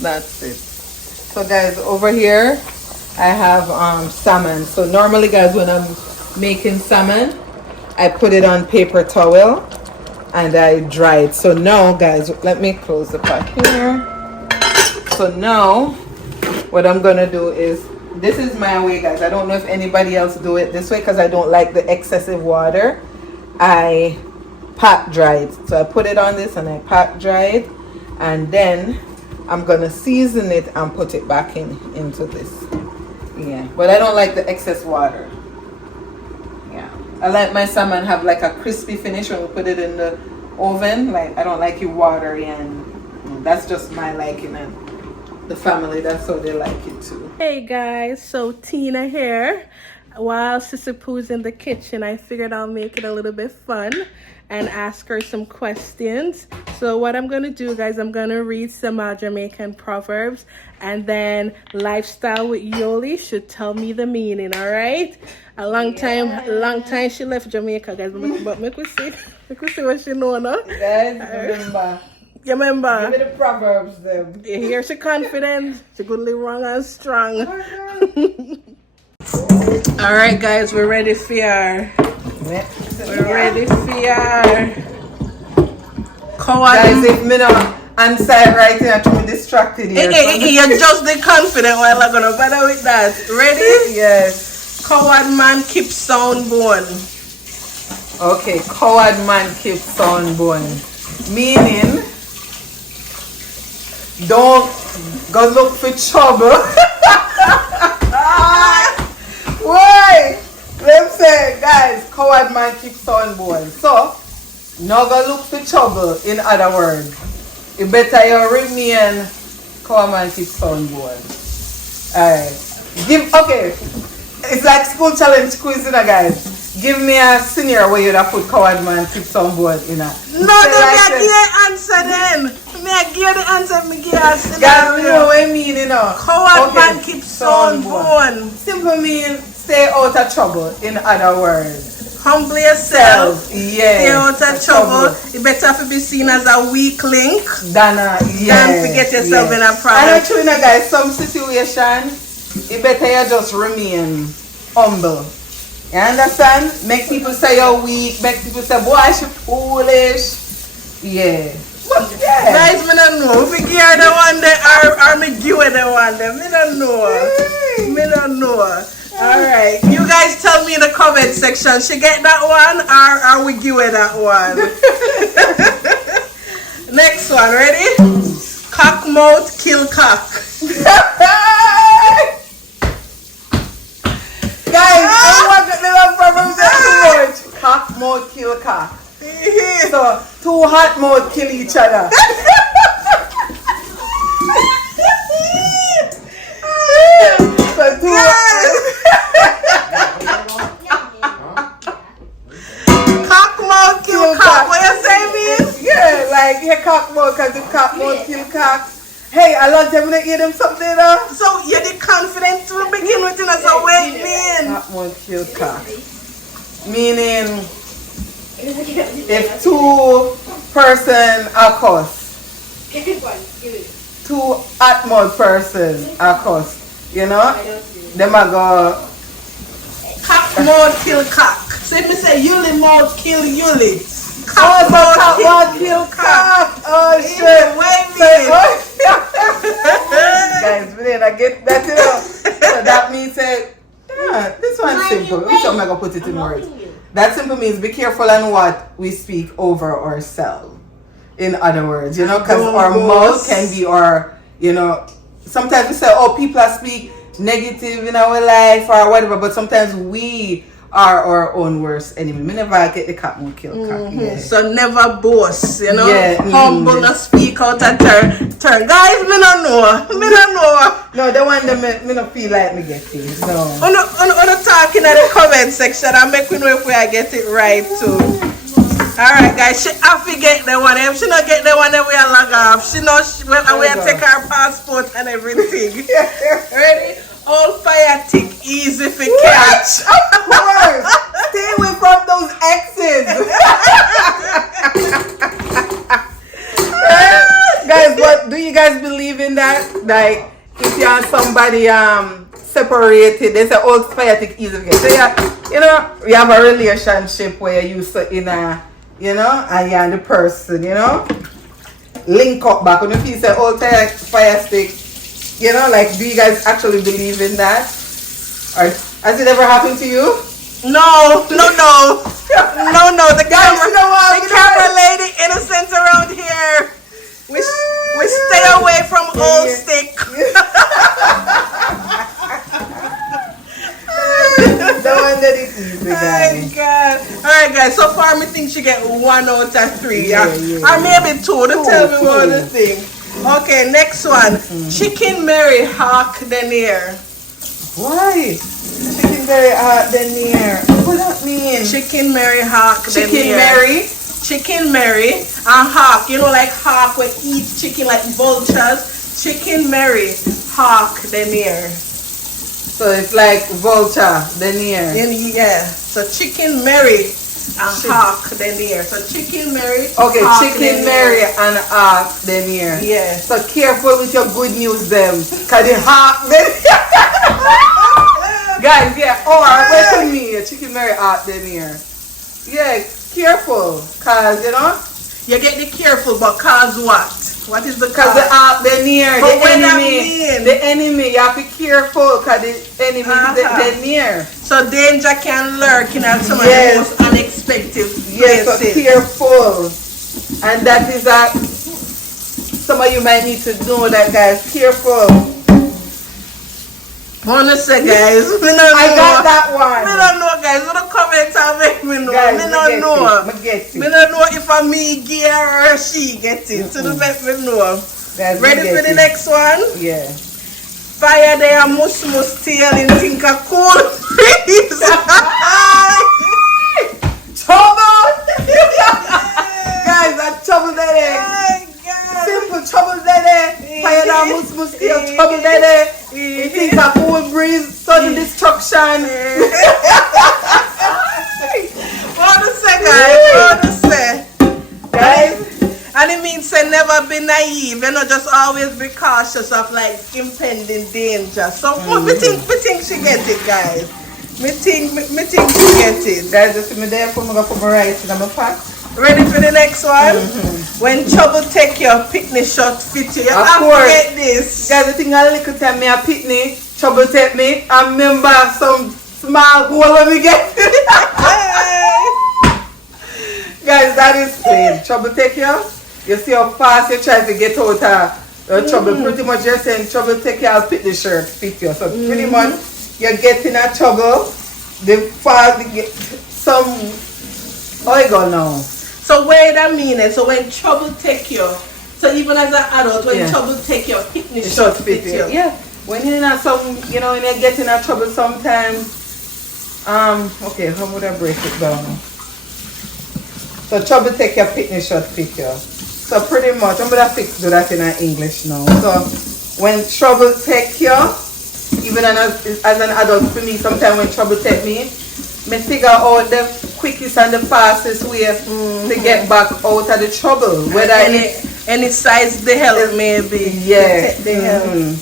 that's it. So guys, over here I have salmon. So normally, guys, when I'm making salmon, I put it on paper towel and I dry it. So now, guys, let me close the pot here. So now what I'm gonna do is, this is my way, guys. I don't know if anybody else do it this way because I don't like the excessive water. I pat dry it. So I put it on this and I pat dry it, and then I'm gonna season it and put it back into this. Yeah, but I don't like the excess water. Yeah, I like my salmon have like a crispy finish when we put it in the oven. Like, I don't like it watery, and that's just my liking, and the family, that's how they like it too. Hey guys, so Tina here. While Sister Pooh's in the kitchen, I figured I'll make it a little bit fun and ask her some questions. So what I'm gonna do, guys, I'm gonna read some Jamaican proverbs, and then Lifestyle with Yoli should tell me the meaning. All right? A long time she left Jamaica, guys. But make we see what she know now. Guys, remember. You remember? Give me the proverbs them. You hear she confident. She could live wrong and strong. All right, guys, we're ready for our We're ready for your coward. Guys, if me not answer it right here, I'm distracted here. You're just the confident while I'm gonna bother with that. Ready? Yes. Coward man keep sound bone. Okay, coward man keep sound bone. Meaning, don't go look for trouble. Why? Let me say, guys, coward man keep sound bone. So, no go look for trouble, in other words. It better you remain coward man keep sound bone. Alright. Okay. It's like school challenge quiz, you know, guys. Give me a scenario where you'd have put coward man keep sound bone, you know. No, don't give the answer then. Me I give the answer, me give a scenario. Guys, you know what I mean, you know. Coward man keep sound bone. Simple mean stay out of trouble, in other words. Humble yourself. Yeah. Stay out of trouble. You better to be seen as a weak link Than to get yourself in a problem. And actually, you know, guys, some situation, it better you just remain humble. You understand? Make people say you're weak. Make people say, boy, she foolish. Yeah. But yeah. Guys, me don't know. If we give her the one there or me give her the one there. Me don't know. Me don't know. Alright. You guys tell me in the comment section. She get that one or we give her that one? Next one. Ready? Cock mouth, kill cock. Guys, I want the little proverbs too much. Cock mouth kill cock. So two hot mouth kill each other. So two cock mouth kill cock. What you say, mean? Yeah, like your cock mouth cause the cock mouth kill cock. Hey, I love them to give them something though. So you're the confident to begin with, and so wait, mean. Cock mouth kill cock. Meaning if two person are cuss, two hot mouth person are cuss, you know, them are go Cock mouth kill cock. So if me say Yuli mouth kill Yuli. cock mouth kill cock. Oh shit! Wait, Guys, we didn't get that, you know. So that means that this one's simple. Which I'm gonna put it in words. That simple means be careful on what we speak over ourselves. In other words, you know, because our mouth can be our, you know, sometimes we say, oh, people speak negative in our life or whatever, but sometimes we are our own worst enemy. Me never get the cat will kill cat. Yeah. So never boast, you know. Yeah, humble, not speak out a turn. Guys, me don't know. Me don't know. No, the one that me don't feel like me get it. No. On talking in the comment section and make me know if we are get it right too. Alright guys, she have to get the one. If she not get the one, then we are log off. She know we take her passport and everything. Ready? All fire tick easy for catch. Of course. Stay away from those exes. Guys, what do you guys believe in that? Like if you and somebody separated, they say all fire tick easy for catch. So yeah, you know, you have a relationship where you used to in a, you know, and you're the person, you know, link up back when you feel say all fire stick. You know, like, do you guys actually believe in that? Or has it ever happened to you? No. The camera lady innocent around here. We stay away from old stick. The one that is easy, guys. Oh God. Alright guys, so far me think she get 1 out of 3. Yeah. Or maybe 2 to tell me what the thing. Okay, next one. Chicken Mary Hawk Denier. Why? Chicken Mary Hawk Denier. What does that mean? Chicken Mary Hawk Denier. Chicken Mary? Chicken Mary and hawk. You know, like hawk we eat chicken like vultures. Chicken Mary Hawk Denier. So it's like vulture Denier. Yeah. So Chicken Mary and hawk Denier. So Chicken Mary. Okay, Hawk Chicken Denier. Mary and hawk Denier. Yeah. So careful with your good news them. Cause the hawk Denier. Guys, yeah. Or wait for me. Chicken Mary hawk Denier. Yeah, careful. Cause you know. You get the careful, but cause what? What is the Cause cause? they're near But the what that enemy. mean? The enemy, you have to be careful because the enemy they're near. So danger can lurk in some of the Yes. most unexpected Yes, so places. careful. And that is some of you might need to know that, guys. Careful. Honestly, guys, me don't I know. got that one. Me don't know, guys. What the comment and make me know. Guys, me don't know. Me get it. Me don't know if I'm me get or she get it. So don't make me know. Guys, Ready for the next one? Yeah. Fire there, mus tail in think a cool breeze. Trouble! Guys, that trouble there. Simple trouble there. Fire down, mus tail, trouble there. You think a cool breeze, sudden destruction. What to say, guys? What to say? Guys. And it means say never be naive, you know, just always be cautious of like impending danger. So me think she get it, guys. Me think she get it. Guys, you see me there for me go put my rice in my pot. Ready for the next one? When trouble take your picnic shot fit you. You have to get this. Guys, the thing a little time me a picnic, trouble take me, I remember some small hole when we get Guys, that is plain. Trouble take you. You see how fast you try to get out of trouble. Pretty much you're saying trouble take you, I'll pick the shirt, fit you. So pretty much you're getting a trouble. The fast you get some. How you go now? So where that mean it? So when trouble take you, so even as an adult, when trouble take you, picnic short fit you. Yeah. When you're in some, you know, when you're getting in trouble sometimes. Okay, how would I break it down? So trouble take your picnic short fit you. So pretty much, I'm gonna fix do that in English now. So when trouble take you, even as an adult for me, sometimes when trouble take me figure out the quickest and the fastest way to get back out of the trouble. Whether any size the help maybe. Yeah. The help.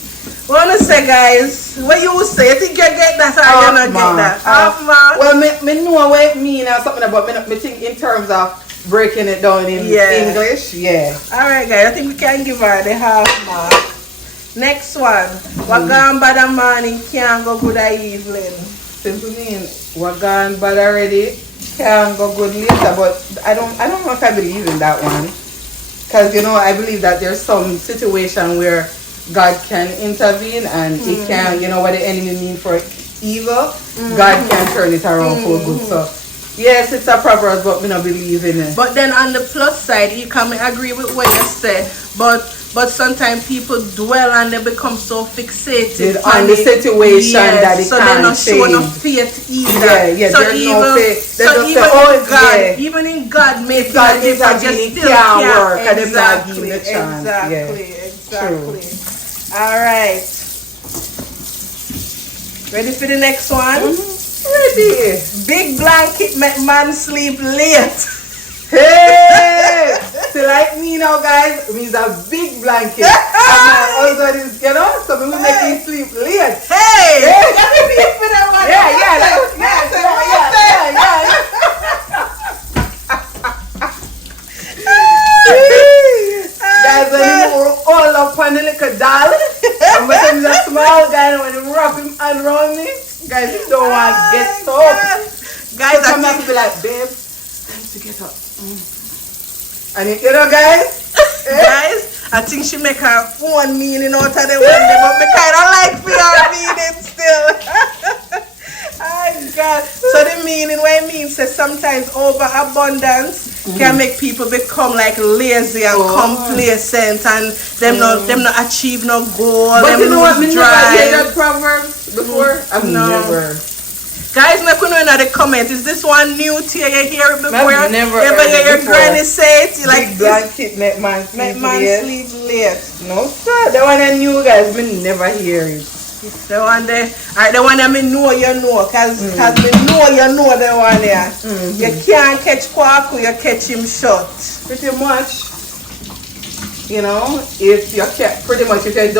Wanna say, guys, what you say? You think you get that or you not get that? Half mark. Well, me know what it mean or something about me think in terms of breaking it down in English. Yeah. Alright, guys, I think we can give her the half mark. Next one. What gone bad a morning can't go good a evening. Simple mean what gone bad already can't go good later, but I don't know if I believe in that one. Because you know I believe that there's some situation where God can intervene and it can, you know, what the enemy mean for evil, God can turn it around for good. So yes, it's a proverb, but me not believe in it. But then on the plus side, you can agree with what you said, but sometimes people dwell and they become so fixated on the situation that it so can't they're not showing no faith either. Yeah, so there's no faith. So even in God makes God it just still can't work. Exactly. True. All right. Ready for the next one? Ready. Big blanket make man sleep late. Hey! So like me now, guys, it means a big blanket. And my husband is, you know, so we will make him sleep late. Hey! Yeah. Guys, when you all up on the little doll, and when he's a small guy, when you wrap him around me, guys, you don't want to get up. Guys, so I have to be like, babe, it's time to get up. And you know, guys, I think she make her own meaning out of the one day, but me kind of like for her meaning still. Oh God. So the meaning, what it means is sometimes overabundance can make people become like lazy and complacent and them not achieve no goal. But you know what, me drive. never hear that proverb before. I've never. Guys, make me know in the comments. Is this one new to you? You hear it before? I've never ever heard hear it your before. granny say it? Like big blanket make man sleep late. No sir, that one I knew, guys. Me never hear it. The one there, alright, the one that me know you know, cause me know you know the one there. You can't catch Kwaku, you catch him short. Pretty much. You know, if you can't, pretty much if you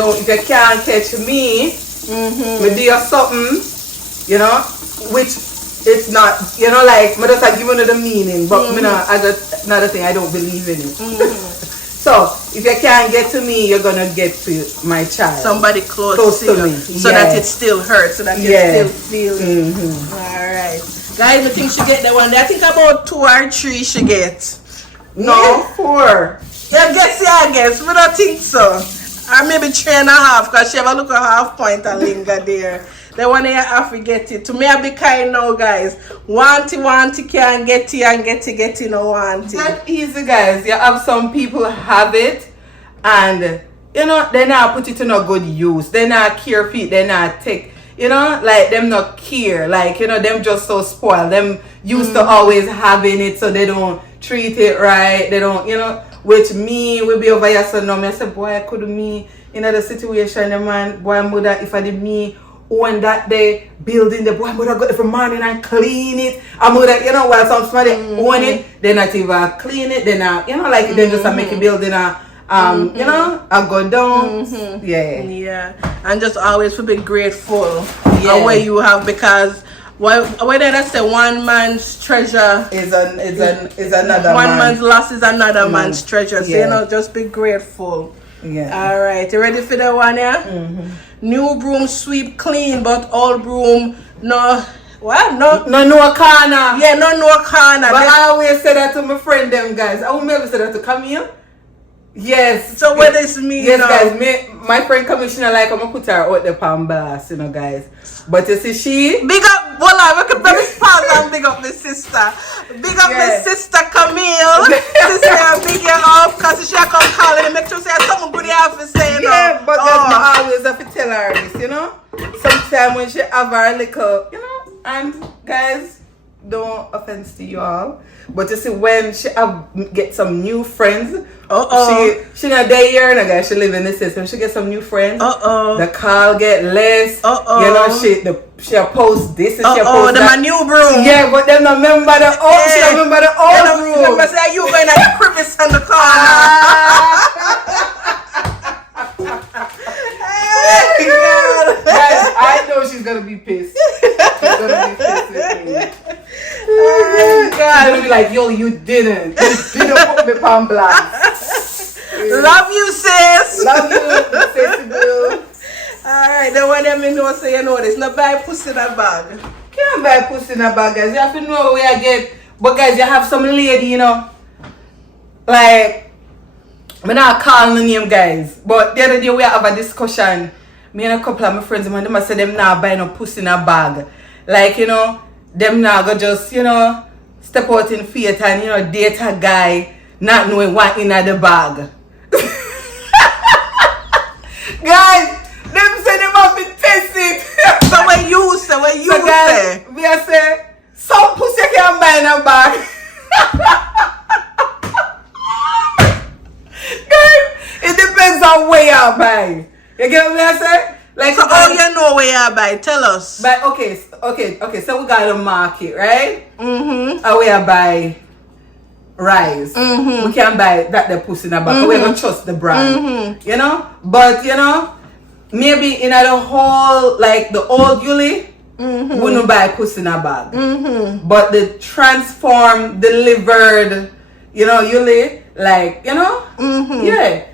can't catch me, me do you something, you know, which it's not, you know, like, I just give you the meaning, but me not, as another thing, I don't believe in it. So, if you can't get to me, you're gonna get to my child. Somebody close to me. So that it still hurts, so that you still feel it. Alright. Guys, I think she get that one. I think about 2 or 3 she gets. No, 4. Yeah, I guess. We don't think so. Or maybe 3.5, because she have a look at half point and linger there. The one you have to get it. To me, I be kind now, guys. Want it, can't get it, and get it, no want it. It's not easy, guys. You have some people have it, and, you know, they not put it to no good use. They not care for it, they not take, you know, like, them not care. Like, you know, them just so spoiled. Them used to always having it, so they don't treat it right. They don't, you know, which me, we be over here, so now, I say, boy, could me, in the situation, the man, boy, mother, if I did me, own that day building the boy, mother go every morning and clean it. I mother, you know, while some somebody own it, they not even clean it, they not, you know, like they just make it building a you know, a go down. Yeah. And just always to be grateful of what you have, because when they say one man's treasure is another one man's loss is another man's treasure. So you know, just be grateful. Alright, you ready for the one, yeah? New broom sweep clean, but old broom no what? No corner. Yeah, no corner. But I always say that to my friend them, guys. I will never say that to Camille. Yes. So what does mean? Yes, guys. My friend Commissioner, like, I'm gonna put her out the palm blast, you know, guys. But you see, she big up. Voila, we can pause and big up my sister. Big up my sister Camille. Sister, big you up, because she come calling and make sure say something good you have to say. Yeah, but I always have to tell her this, you know. Sometimes when she have her little, you know, and guys, don't offense to you all, but you see, when she get some new friends, she not there here, and guys, she live in the system. She get some new friends. The call get less. You know, she post this and she post that. My new broom. Yeah, but them not remember the old. She don't remember the old broom. Remember say you going at the crevice in the corner. Guys, I know she's gonna be pissed. She's gonna be pissed with me. Oh God! She's gonna be like, yo, you didn't put me palm blast. Love you, sis. Love you, sissy girl. Alright, the one that me know say you know this. Not buy pussy in a bag. Can't buy pussy in a bag, guys. You have to know where I get. But guys, you have some lady, you know, like, I'm not calling the name, guys. But the other day we have a discussion. Me and a couple of my friends, man, them say them not buy no pussy in a bag. Like, you know, them now go just, you know, step out in faith and, you know, date a guy not knowing what in the bag. Guys, them say them have been tested. So when you say, we are say some pussy can buy in a bag. Guys, it depends on where you buy. You get what I say? Like, so how you know where you buy? Tell us. But okay. So we got a market, right? How we buy rice. We can buy that the pussy in a bag. We don't trust the brand, you know. But you know, maybe in the whole, like the old Yuli, we don't buy pussy in a bag. But the transformed, delivered, you know, Yuli, like, you know,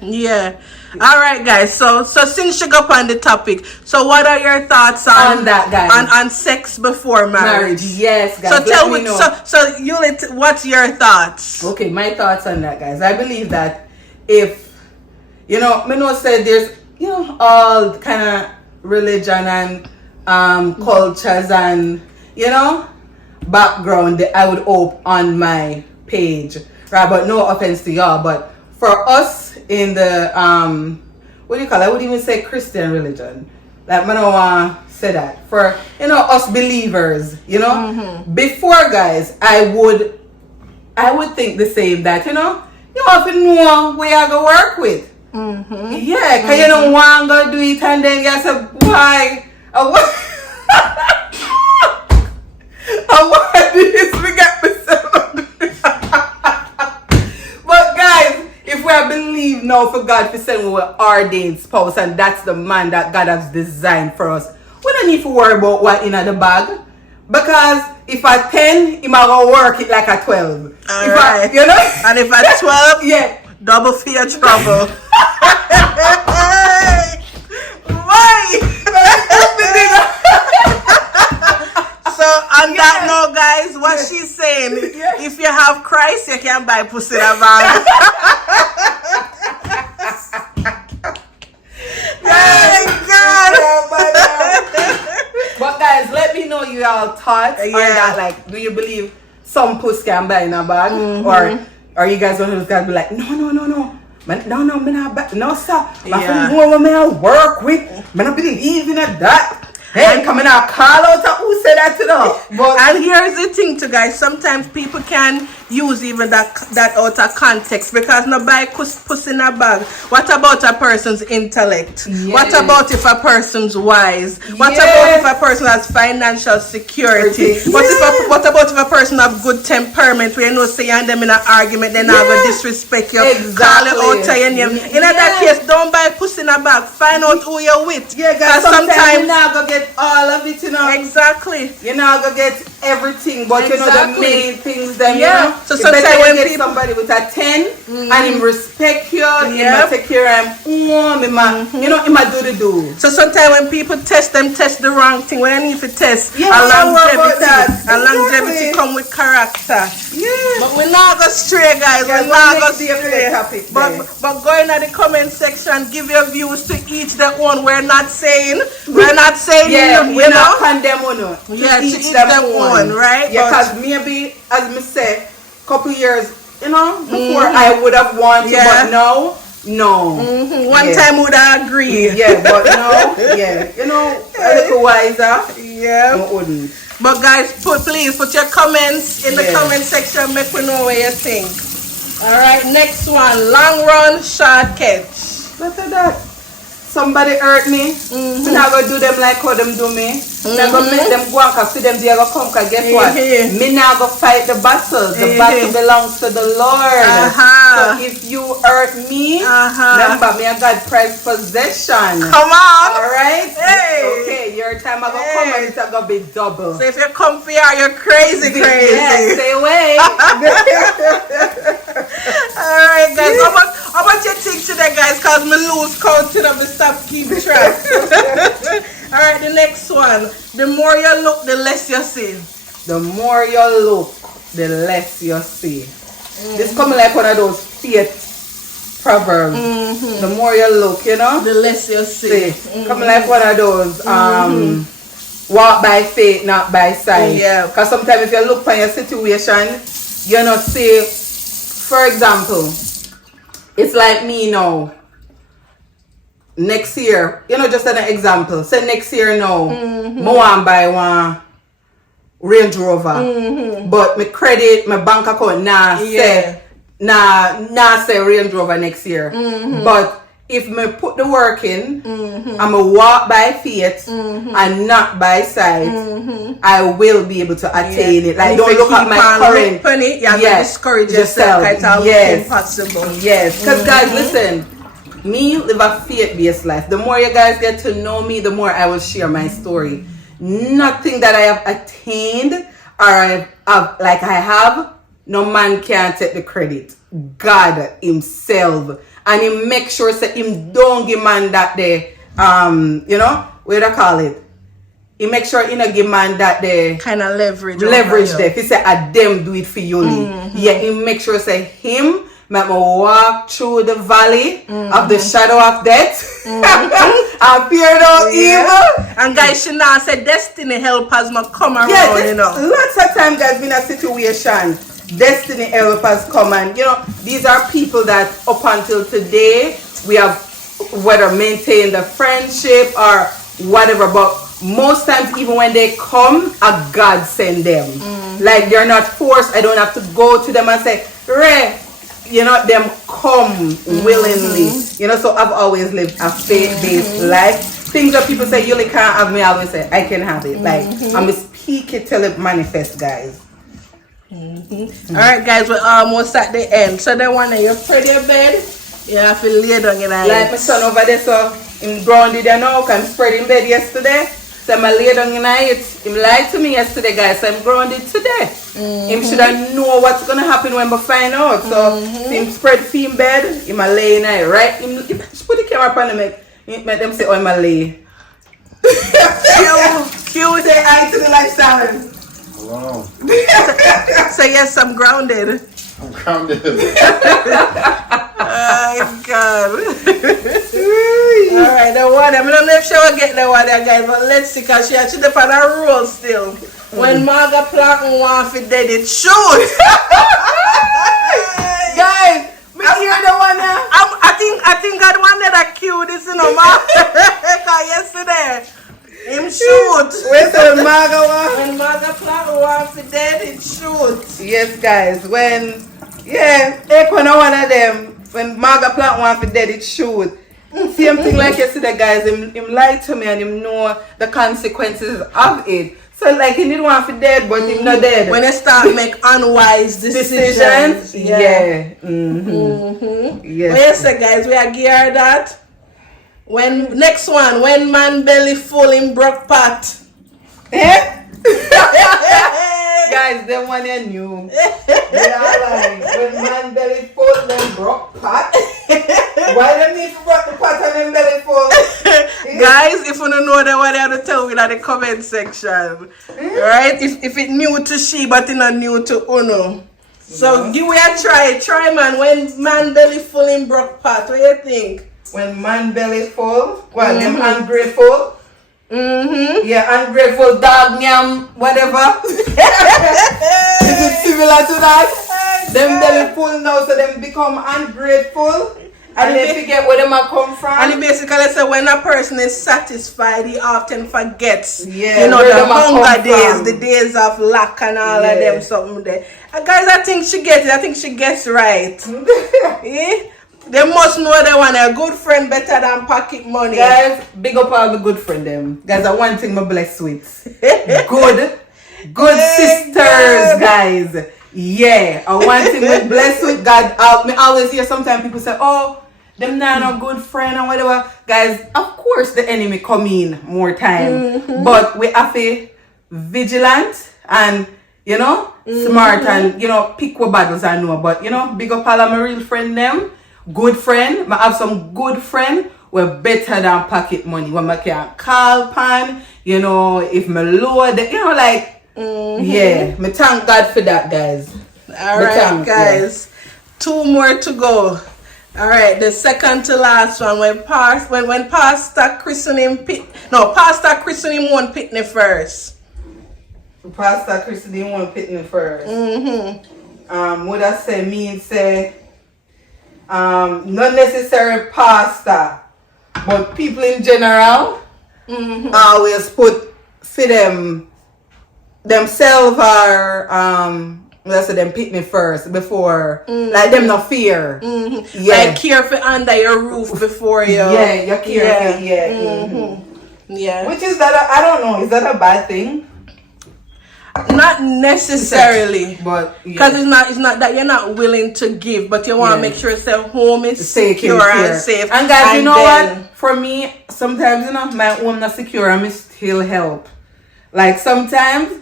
yeah. All right, guys. So since you got on the topic, so what are your thoughts on that, guys? On sex before marriage? Yes, guys. So tell me. So you, what's your thoughts? Okay, my thoughts on that, guys. I believe that if, you know, me know said there's, you know, all kind of religion and cultures and, you know, background that I would hope on my page, right? But no offense to y'all, but for us in the what do you call it? I wouldn't even say Christian religion. Like, I don't want to say that. For, you know, us believers, you know, before, guys, I would think the same, that, you know, you have to know where you're going to work with. Yeah, because you don't want to do it and then you say, why? I want this, we got myself. But guys, if we are believe now for God to send our ordained spouse, and that's the man that God has designed for us, we don't need to worry about what in the bag. Because if I 10, he might go work it like a 12. Alright. You know? And if I 12, Yeah. double for your trouble. Why? So on that note, guys, what she's saying, if you have Christ, you can buy pussy in a bag. But guys, let me know your thoughts on that. Like, do you believe some puss can buy in a bag? Or you guys want to be like, no. Me not buy, no sir. My friend who me I work with, me not believe in that. Hey, coming out, call out who said that to them. But and here's the thing, too, guys. Sometimes people can use even that out of context because nobody puss in a bag. What about a person's intellect? Yes. What about if a person's wise? What about if a person has financial security? Yes. What about if a person have good temperament? Where you know, say and them in an argument, then not gonna disrespect you, call you out to your name. In that case, don't buy puss in a bag. Find out who you're with. Yeah, guys. Sometimes you're not gonna get all of it, you know. Exactly. You're not gonna get everything, but you know the main things. Them, you know. So sometimes when get somebody with a 10 and him respect you, he might take care of him, you know, he might do the do. So sometimes when people test the wrong thing. When I need to test Yeah, longevity, and longevity come with character. Yeah. But we're not go stray, guys. Yeah, we're not go stray. But go in the comment section, give your views to each their own. We're not saying we're not we're not condemn one. Yeah, to each their own, right? Yeah, because maybe as me say, couple years, you know, before I would have wanted, but no. One time would I agree. Yeah, but no, you know, a little wiser. Yeah. No, wouldn't. But guys, please put your comments in the comment section. Make we know what you think. All right, next one: long run, short catch. Look at that. Somebody hurt me. I'm not gonna do them like how them do me. I'm gonna make them go and see them they go come. Cause guess what? Me not gonna fight the battle. The battle belongs to the Lord. So if you hurt me, remember me, I got prized possession. Come on. All right. Hey. Okay, your time I gonna come and it's gonna be double. So if you come for you're crazy. Yeah, stay away. All right, guys. How much you think today, guys? Cause me lose count to them. Stop keeping track. All right, the next one. The more you look, the less you see. The more you look, the less you see. This coming like one of those faith proverbs. The more you look, you know, the less you see. Coming like one of those walk by faith, not by sight. Yeah. Because sometimes if you look on your situation, you know, see, for example, it's like me now. Next year, you know, just an example. Say next year now, I want to buy one Range Rover, but my credit, my bank account say Range Rover next year. But if me put the work in, I'ma walk by faith and not by sight, I will be able to attain it. Like, don't look at my current penny, you have to discourage yourself. It's impossible. Yes, because guys, listen. Me live a faith-based life. The more you guys get to know me, the more I will share my story. Nothing that I have attained or I have, no man can take the credit. God himself. And he make sure that him don't give man that day, you know, what do I call it? He make sure he not give man that day kind of leverage there. He say, I them do it for you. Yeah, he make sure say him make me walk through the valley of the shadow of death. I fear no evil. And guys, she now said destiny helpers must come around, you know. Lots of time guys been a situation. Destiny helpers come and, you know, these are people that up until today we have whether maintained a friendship or whatever, but most times even when they come, a God send them. Like they're not forced. I don't have to go to them and say, Ray, you know, them come willingly. You know, so I've always lived a faith-based life. Things that people say you can't have me, I always say I can have it. Like I'm speak it till it manifests, guys. Alright guys, we're almost at the end. So then when you spread your bed, you have to lay down in a like my son over there, so in grounded, you know, I'm spreading bed yesterday. So I lay down in it. Him lied to me yesterday, guys. So I'm grounded today. Him should have know what's gonna happen when I find out. So him spread film bed. Him a lay in it, right? Him just put the camera up and make them say, oh, I'm a lay. Cute. Say hi to the lifestyle. Hello. So yes, I'm grounded. I'm grounded. Oh God. Alright, the water. I don't know if she will get the water, guys, but let's see, because she actually on a roll still. When Marga Platten wants it dead, it shoot. Guys, me hear the one now. I think I wanted that cute, this, you know, because yesterday, him shoot. Where's the Marga one? When Marga Platten wants it dead, it shoot. Yes, guys. When, Ekwana one of them, when Marga Plant want for dead, it shoot. Same thing like yesterday, guys. Him lied to me and him know the consequences of it. So like he didn't want for dead, but him not dead. When they start make unwise decisions. Yeah. Yes, guys, we are geared that. When next one, when man belly full in broke pot. Guys, them one you knew. They are like when man belly full, then broke pot. Why them need to broke the pot and then belly full? Guys, if you don't know that, what they have to tell me in the comment section. Right? If it new to she, but it not new to Uno. So give me a try. Try, man. When man belly full in broke pot, what do you think? When man belly full, well, them ungrateful. Yeah, ungrateful dog, nyam, whatever. Is it similar to that? Them belly full now, so them become ungrateful. And they forget where them come from. And it basically says when a person is satisfied, he often forgets. Yeah, you know, where the them a hunger come days, from. the days of lack and all of them something there. And guys, I think she gets it. I think she gets right. They must know they want a good friend better than pocket money. Guys, big up all the good friend them. Guys, I one thing my blessed with. Good sisters, guys. Yeah, I one thing we blessed with. God, me always hear sometimes people say, oh, them not a good friend or whatever. Guys, of course the enemy come in more time. But we have to be vigilant and, you know, smart and, you know, pick what battles I know. But, you know, big up all of my real friend them. Good friend. I have some good friend were better than pocket money. When I can call pan, you know, if my load, you know, like, yeah, me thank God for that, guys. All right, guys. 2 more to go. All right, the second to last one. When Pastor christening Pastor christening one pitney first. Pastor christening one pitney first. What I say mean say not necessarily pastor, but people in general always put for themselves or let's say them pick me first before like them no fear. Like care for under your roof before you. Yeah, you care for Yeah. Which is that I don't know, is that a bad thing? Not necessarily, but because it's not that you're not willing to give, but you want to make sure your home is secure and safe. And guys, you know what? For me, sometimes you know my home not secure, and me still help. Like sometimes,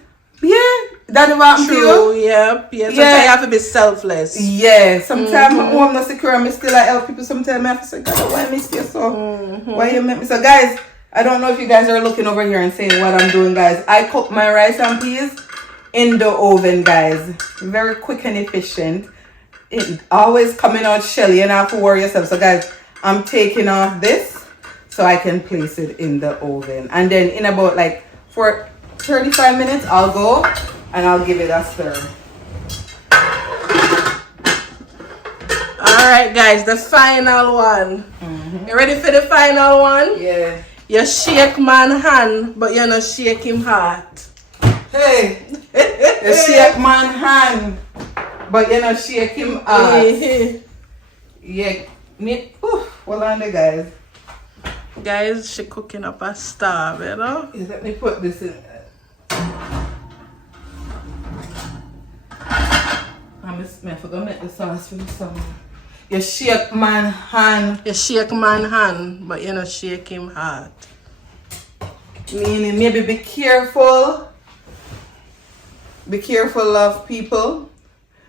that about true. Yeah. Sometimes you have to be selfless. Yeah. Sometimes my home not secure, and me still help people. Sometimes I have to say, God, why me still so? Why you make me so, guys? I don't know if you guys are looking over here and saying what I'm doing, guys. I cook my rice and peas in the oven, guys. Very quick and efficient. It always coming out shelly and I have to worry yourself. So, guys, I'm taking off this so I can place it in the oven. And then in about like for 35 minutes, I'll go and I'll give it a stir. All right, guys, the final one. You ready for the final one? Yeah. You shake man hand, but you not shake him heart. Hey, you shake man hand, but you not shake him heart. Yeah, me. Hold on there, guys. Guys, she cooking up a star, you know? Let me put this in. I forgot to make the sauce for the summer. You shake man hand. You shake man hand, but you not shake him heart. Meaning maybe be careful. Be careful of people.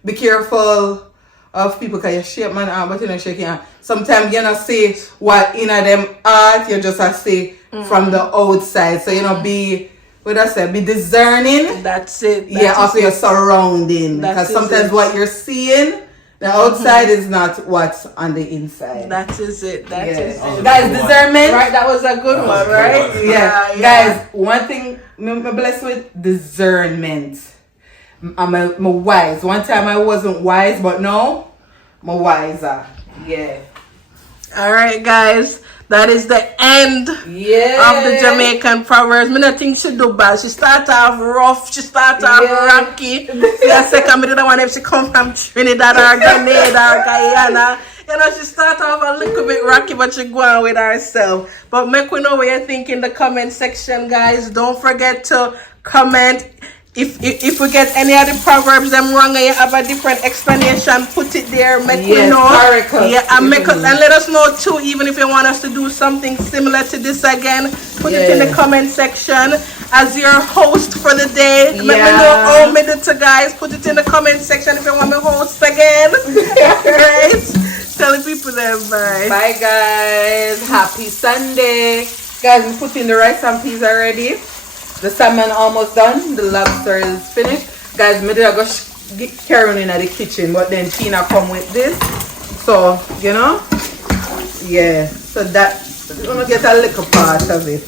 Be careful of people because you shake man arm, but you don't shake your hand. Sometimes you don't see what in them heart, you just see from the outside. So you know, be discerning. That's it. Of your surrounding. Because sometimes what you're seeing, the outside is not what's on the inside. That is it. That is it. Guys, discernment. Right, that was a good one, right? Yeah. Guys, one thing I'm blessed with, discernment. I'm wise. One time I wasn't wise, but now I'm wiser. Yeah. All right, guys. That is the end of the Jamaican proverbs. I don't think she do bad. She start off rough. She start off rocky. The second, I don't want if she come from Trinidad or Grenada or Guyana. You know, she start off a little bit rocky, but she go on with herself. But make we know what you think in the comment section, guys. Don't forget to comment. If we get any of the proverbs them wrong and you have a different explanation, put it there. Make we know. And let us know too, even if you want us to do something similar to this again. Put it in the comment section. As your host for the day, let me know how me do to guys. Put it in the comment section if you want me host again. Right? Tell the people there bye. Bye guys. Happy Sunday. Guys, we put in the rice and peas already. The salmon almost done. The lobster is finished. Guys, me did go get Karen in the kitchen, but then Tina come with this. So, you know, so that we're gonna get a little part of it,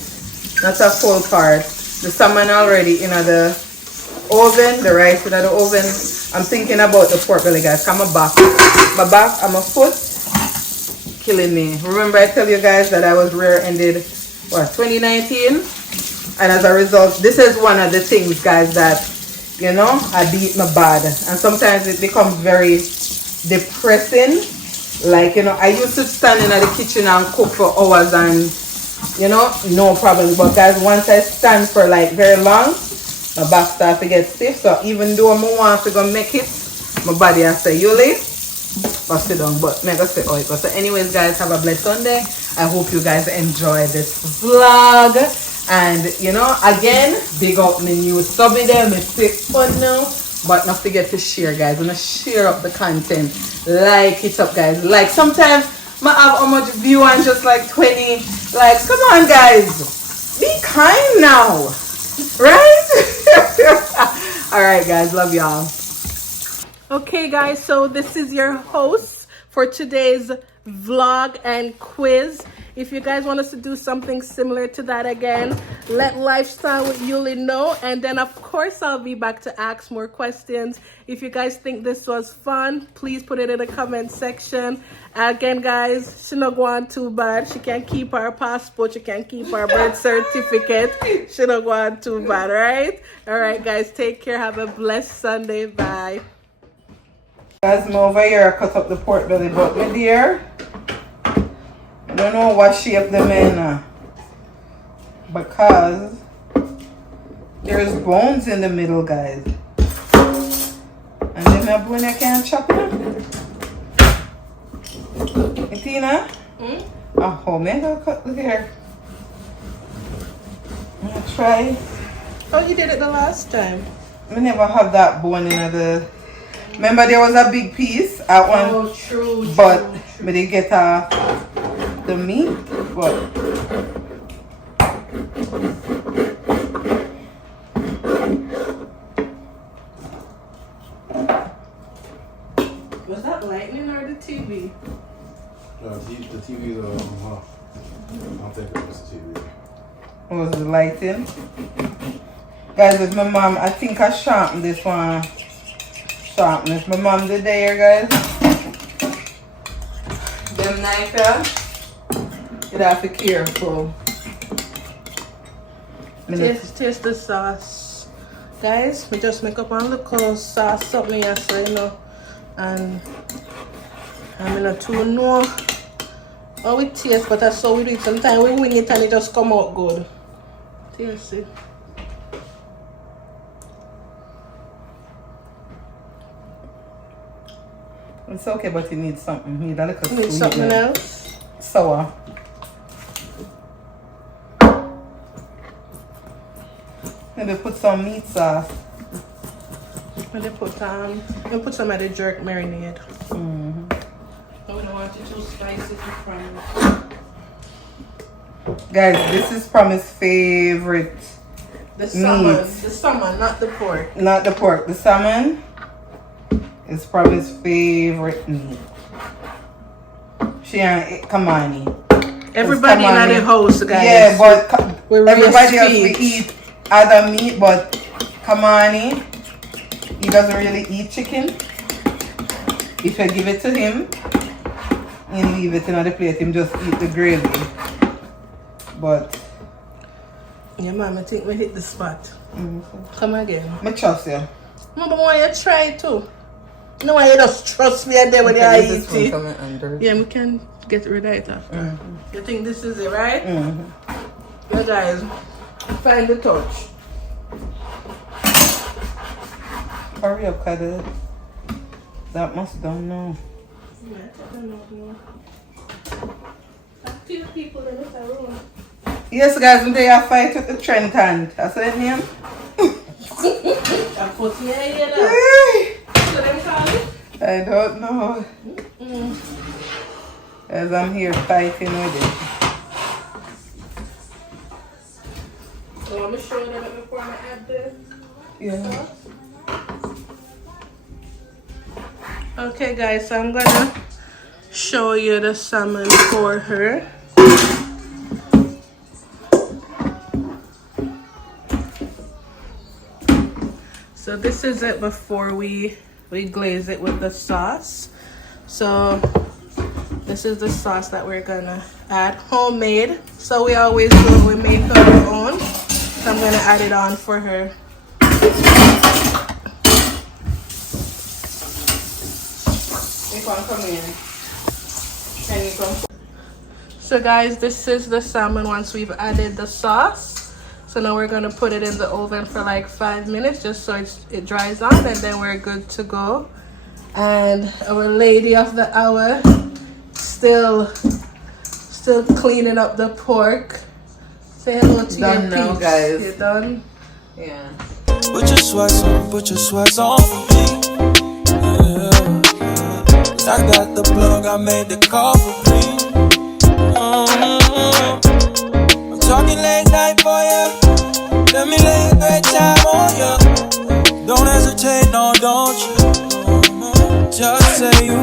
not a full part. The salmon already in the oven, the rice in the oven. I'm thinking about the pork belly, guys. Come back, my back and my foot killing me. Remember I tell you guys that I was rear-ended 2019. And as a result, this is one of the things, guys, that, you know, I beat my bad. And sometimes it becomes very depressing. Like, you know, I used to stand in the kitchen and cook for hours and, you know, no problem. But, guys, once I stand for, like, very long, my back starts to get stiff. So, even though I want to go make it, my body I say, Yuli, but sit down. But, I go say, oh, it goes. So, anyways, guys, have a blessed Sunday. I hope you guys enjoy this vlog. And you know, again, big up my new subby there, my sick fun now. But not forget to share, guys. I'm gonna share up the content. Like it up, guys. Like sometimes I have how much view and just like 20 likes. Come on, guys. Be kind now. Right? Alright guys, love y'all. Okay guys, so this is your host for today's vlog and quiz. If you guys want us to do something similar to that again, let Lifestyle with Yuli know. And then, of course, I'll be back to ask more questions. If you guys think this was fun, please put it in the comment section. Again, guys, she not go on too bad. She can't keep her passport. She can't keep her birth certificate. She not go on too bad, right? All right, guys, take care. Have a blessed Sunday. Bye. Guys, I'm over here. I cut up the pork belly, but my dear, I don't know what shape them in because there's bones in the middle, guys. And then my bone I can't chop them. Tina? Oh, man, I'll cut the hair. I'm gonna try. Oh, you did it the last time. I never had that bone in the. Remember, there was a big piece at one. Oh, true. But we didn't get the meat. But was that lightning or the TV? The TV is off. I don't think it was the TV. was the lighting. Guys, with my mom, I think I sharpened this one. Sharpness. My mom did there, guys. Them knife here, you have to be careful. Taste the sauce. Guys, we just make up a little sauce something else, you know. And I'm not too know how it tastes, but that's how we do it. Sometimes we wing it and it just come out good. Taste it. It's okay, but you need something. You need a little Need something else? Sour. Maybe put some meat sauce. Maybe put some of the jerk marinade. Mm-hmm. I don't want it too spicy to fry. Guys, this is Promise's favorite The salmon. meat. The salmon, not the pork. Not the pork. The salmon is Promise's favorite meat. She ain't Kamani. Everybody in the house, guys. Yeah, but everybody else feet. we eat other meat, but Kamani, he doesn't really eat chicken. If you give it to him and leave it in the plate, him just eat the gravy. But yeah, mom, I think we hit the spot. Come again. I trust you. Mom, but why you try it too? No, why you just trust me and then when you eat it. Yeah, we can get rid of it after. You think this is it, right? Yeah, guys, find the touch. Hurry up, Kada. That must done now. Yeah, I don't know. Talk to the people in this room. Yes, guys, they are fight with the Trenton. That's the name. I put me here now. So them call it? I don't know. As I'm here fighting with it. So I'm going to show them before I add this. Yeah. Okay, guys, so I'm going to show you the salmon for her. So this is it before we glaze it with the sauce. So this is the sauce that we're gonna add, homemade. So we always do, we make our own. So I'm gonna add it on for her. So guys, this is the salmon once we've added the sauce. So now we're gonna put it in the oven for like 5 minutes just so it dries on, and then we're good to go. And our lady of the hour still cleaning up the pork. Say hello to Done your now, peeps. guys. You're done? Yeah. Put your sweats on for me. Yeah. I got the plug, I made the call for me. I'm talking late night for ya. Let me lay a great time on ya. Don't hesitate, no, don't you? Just say you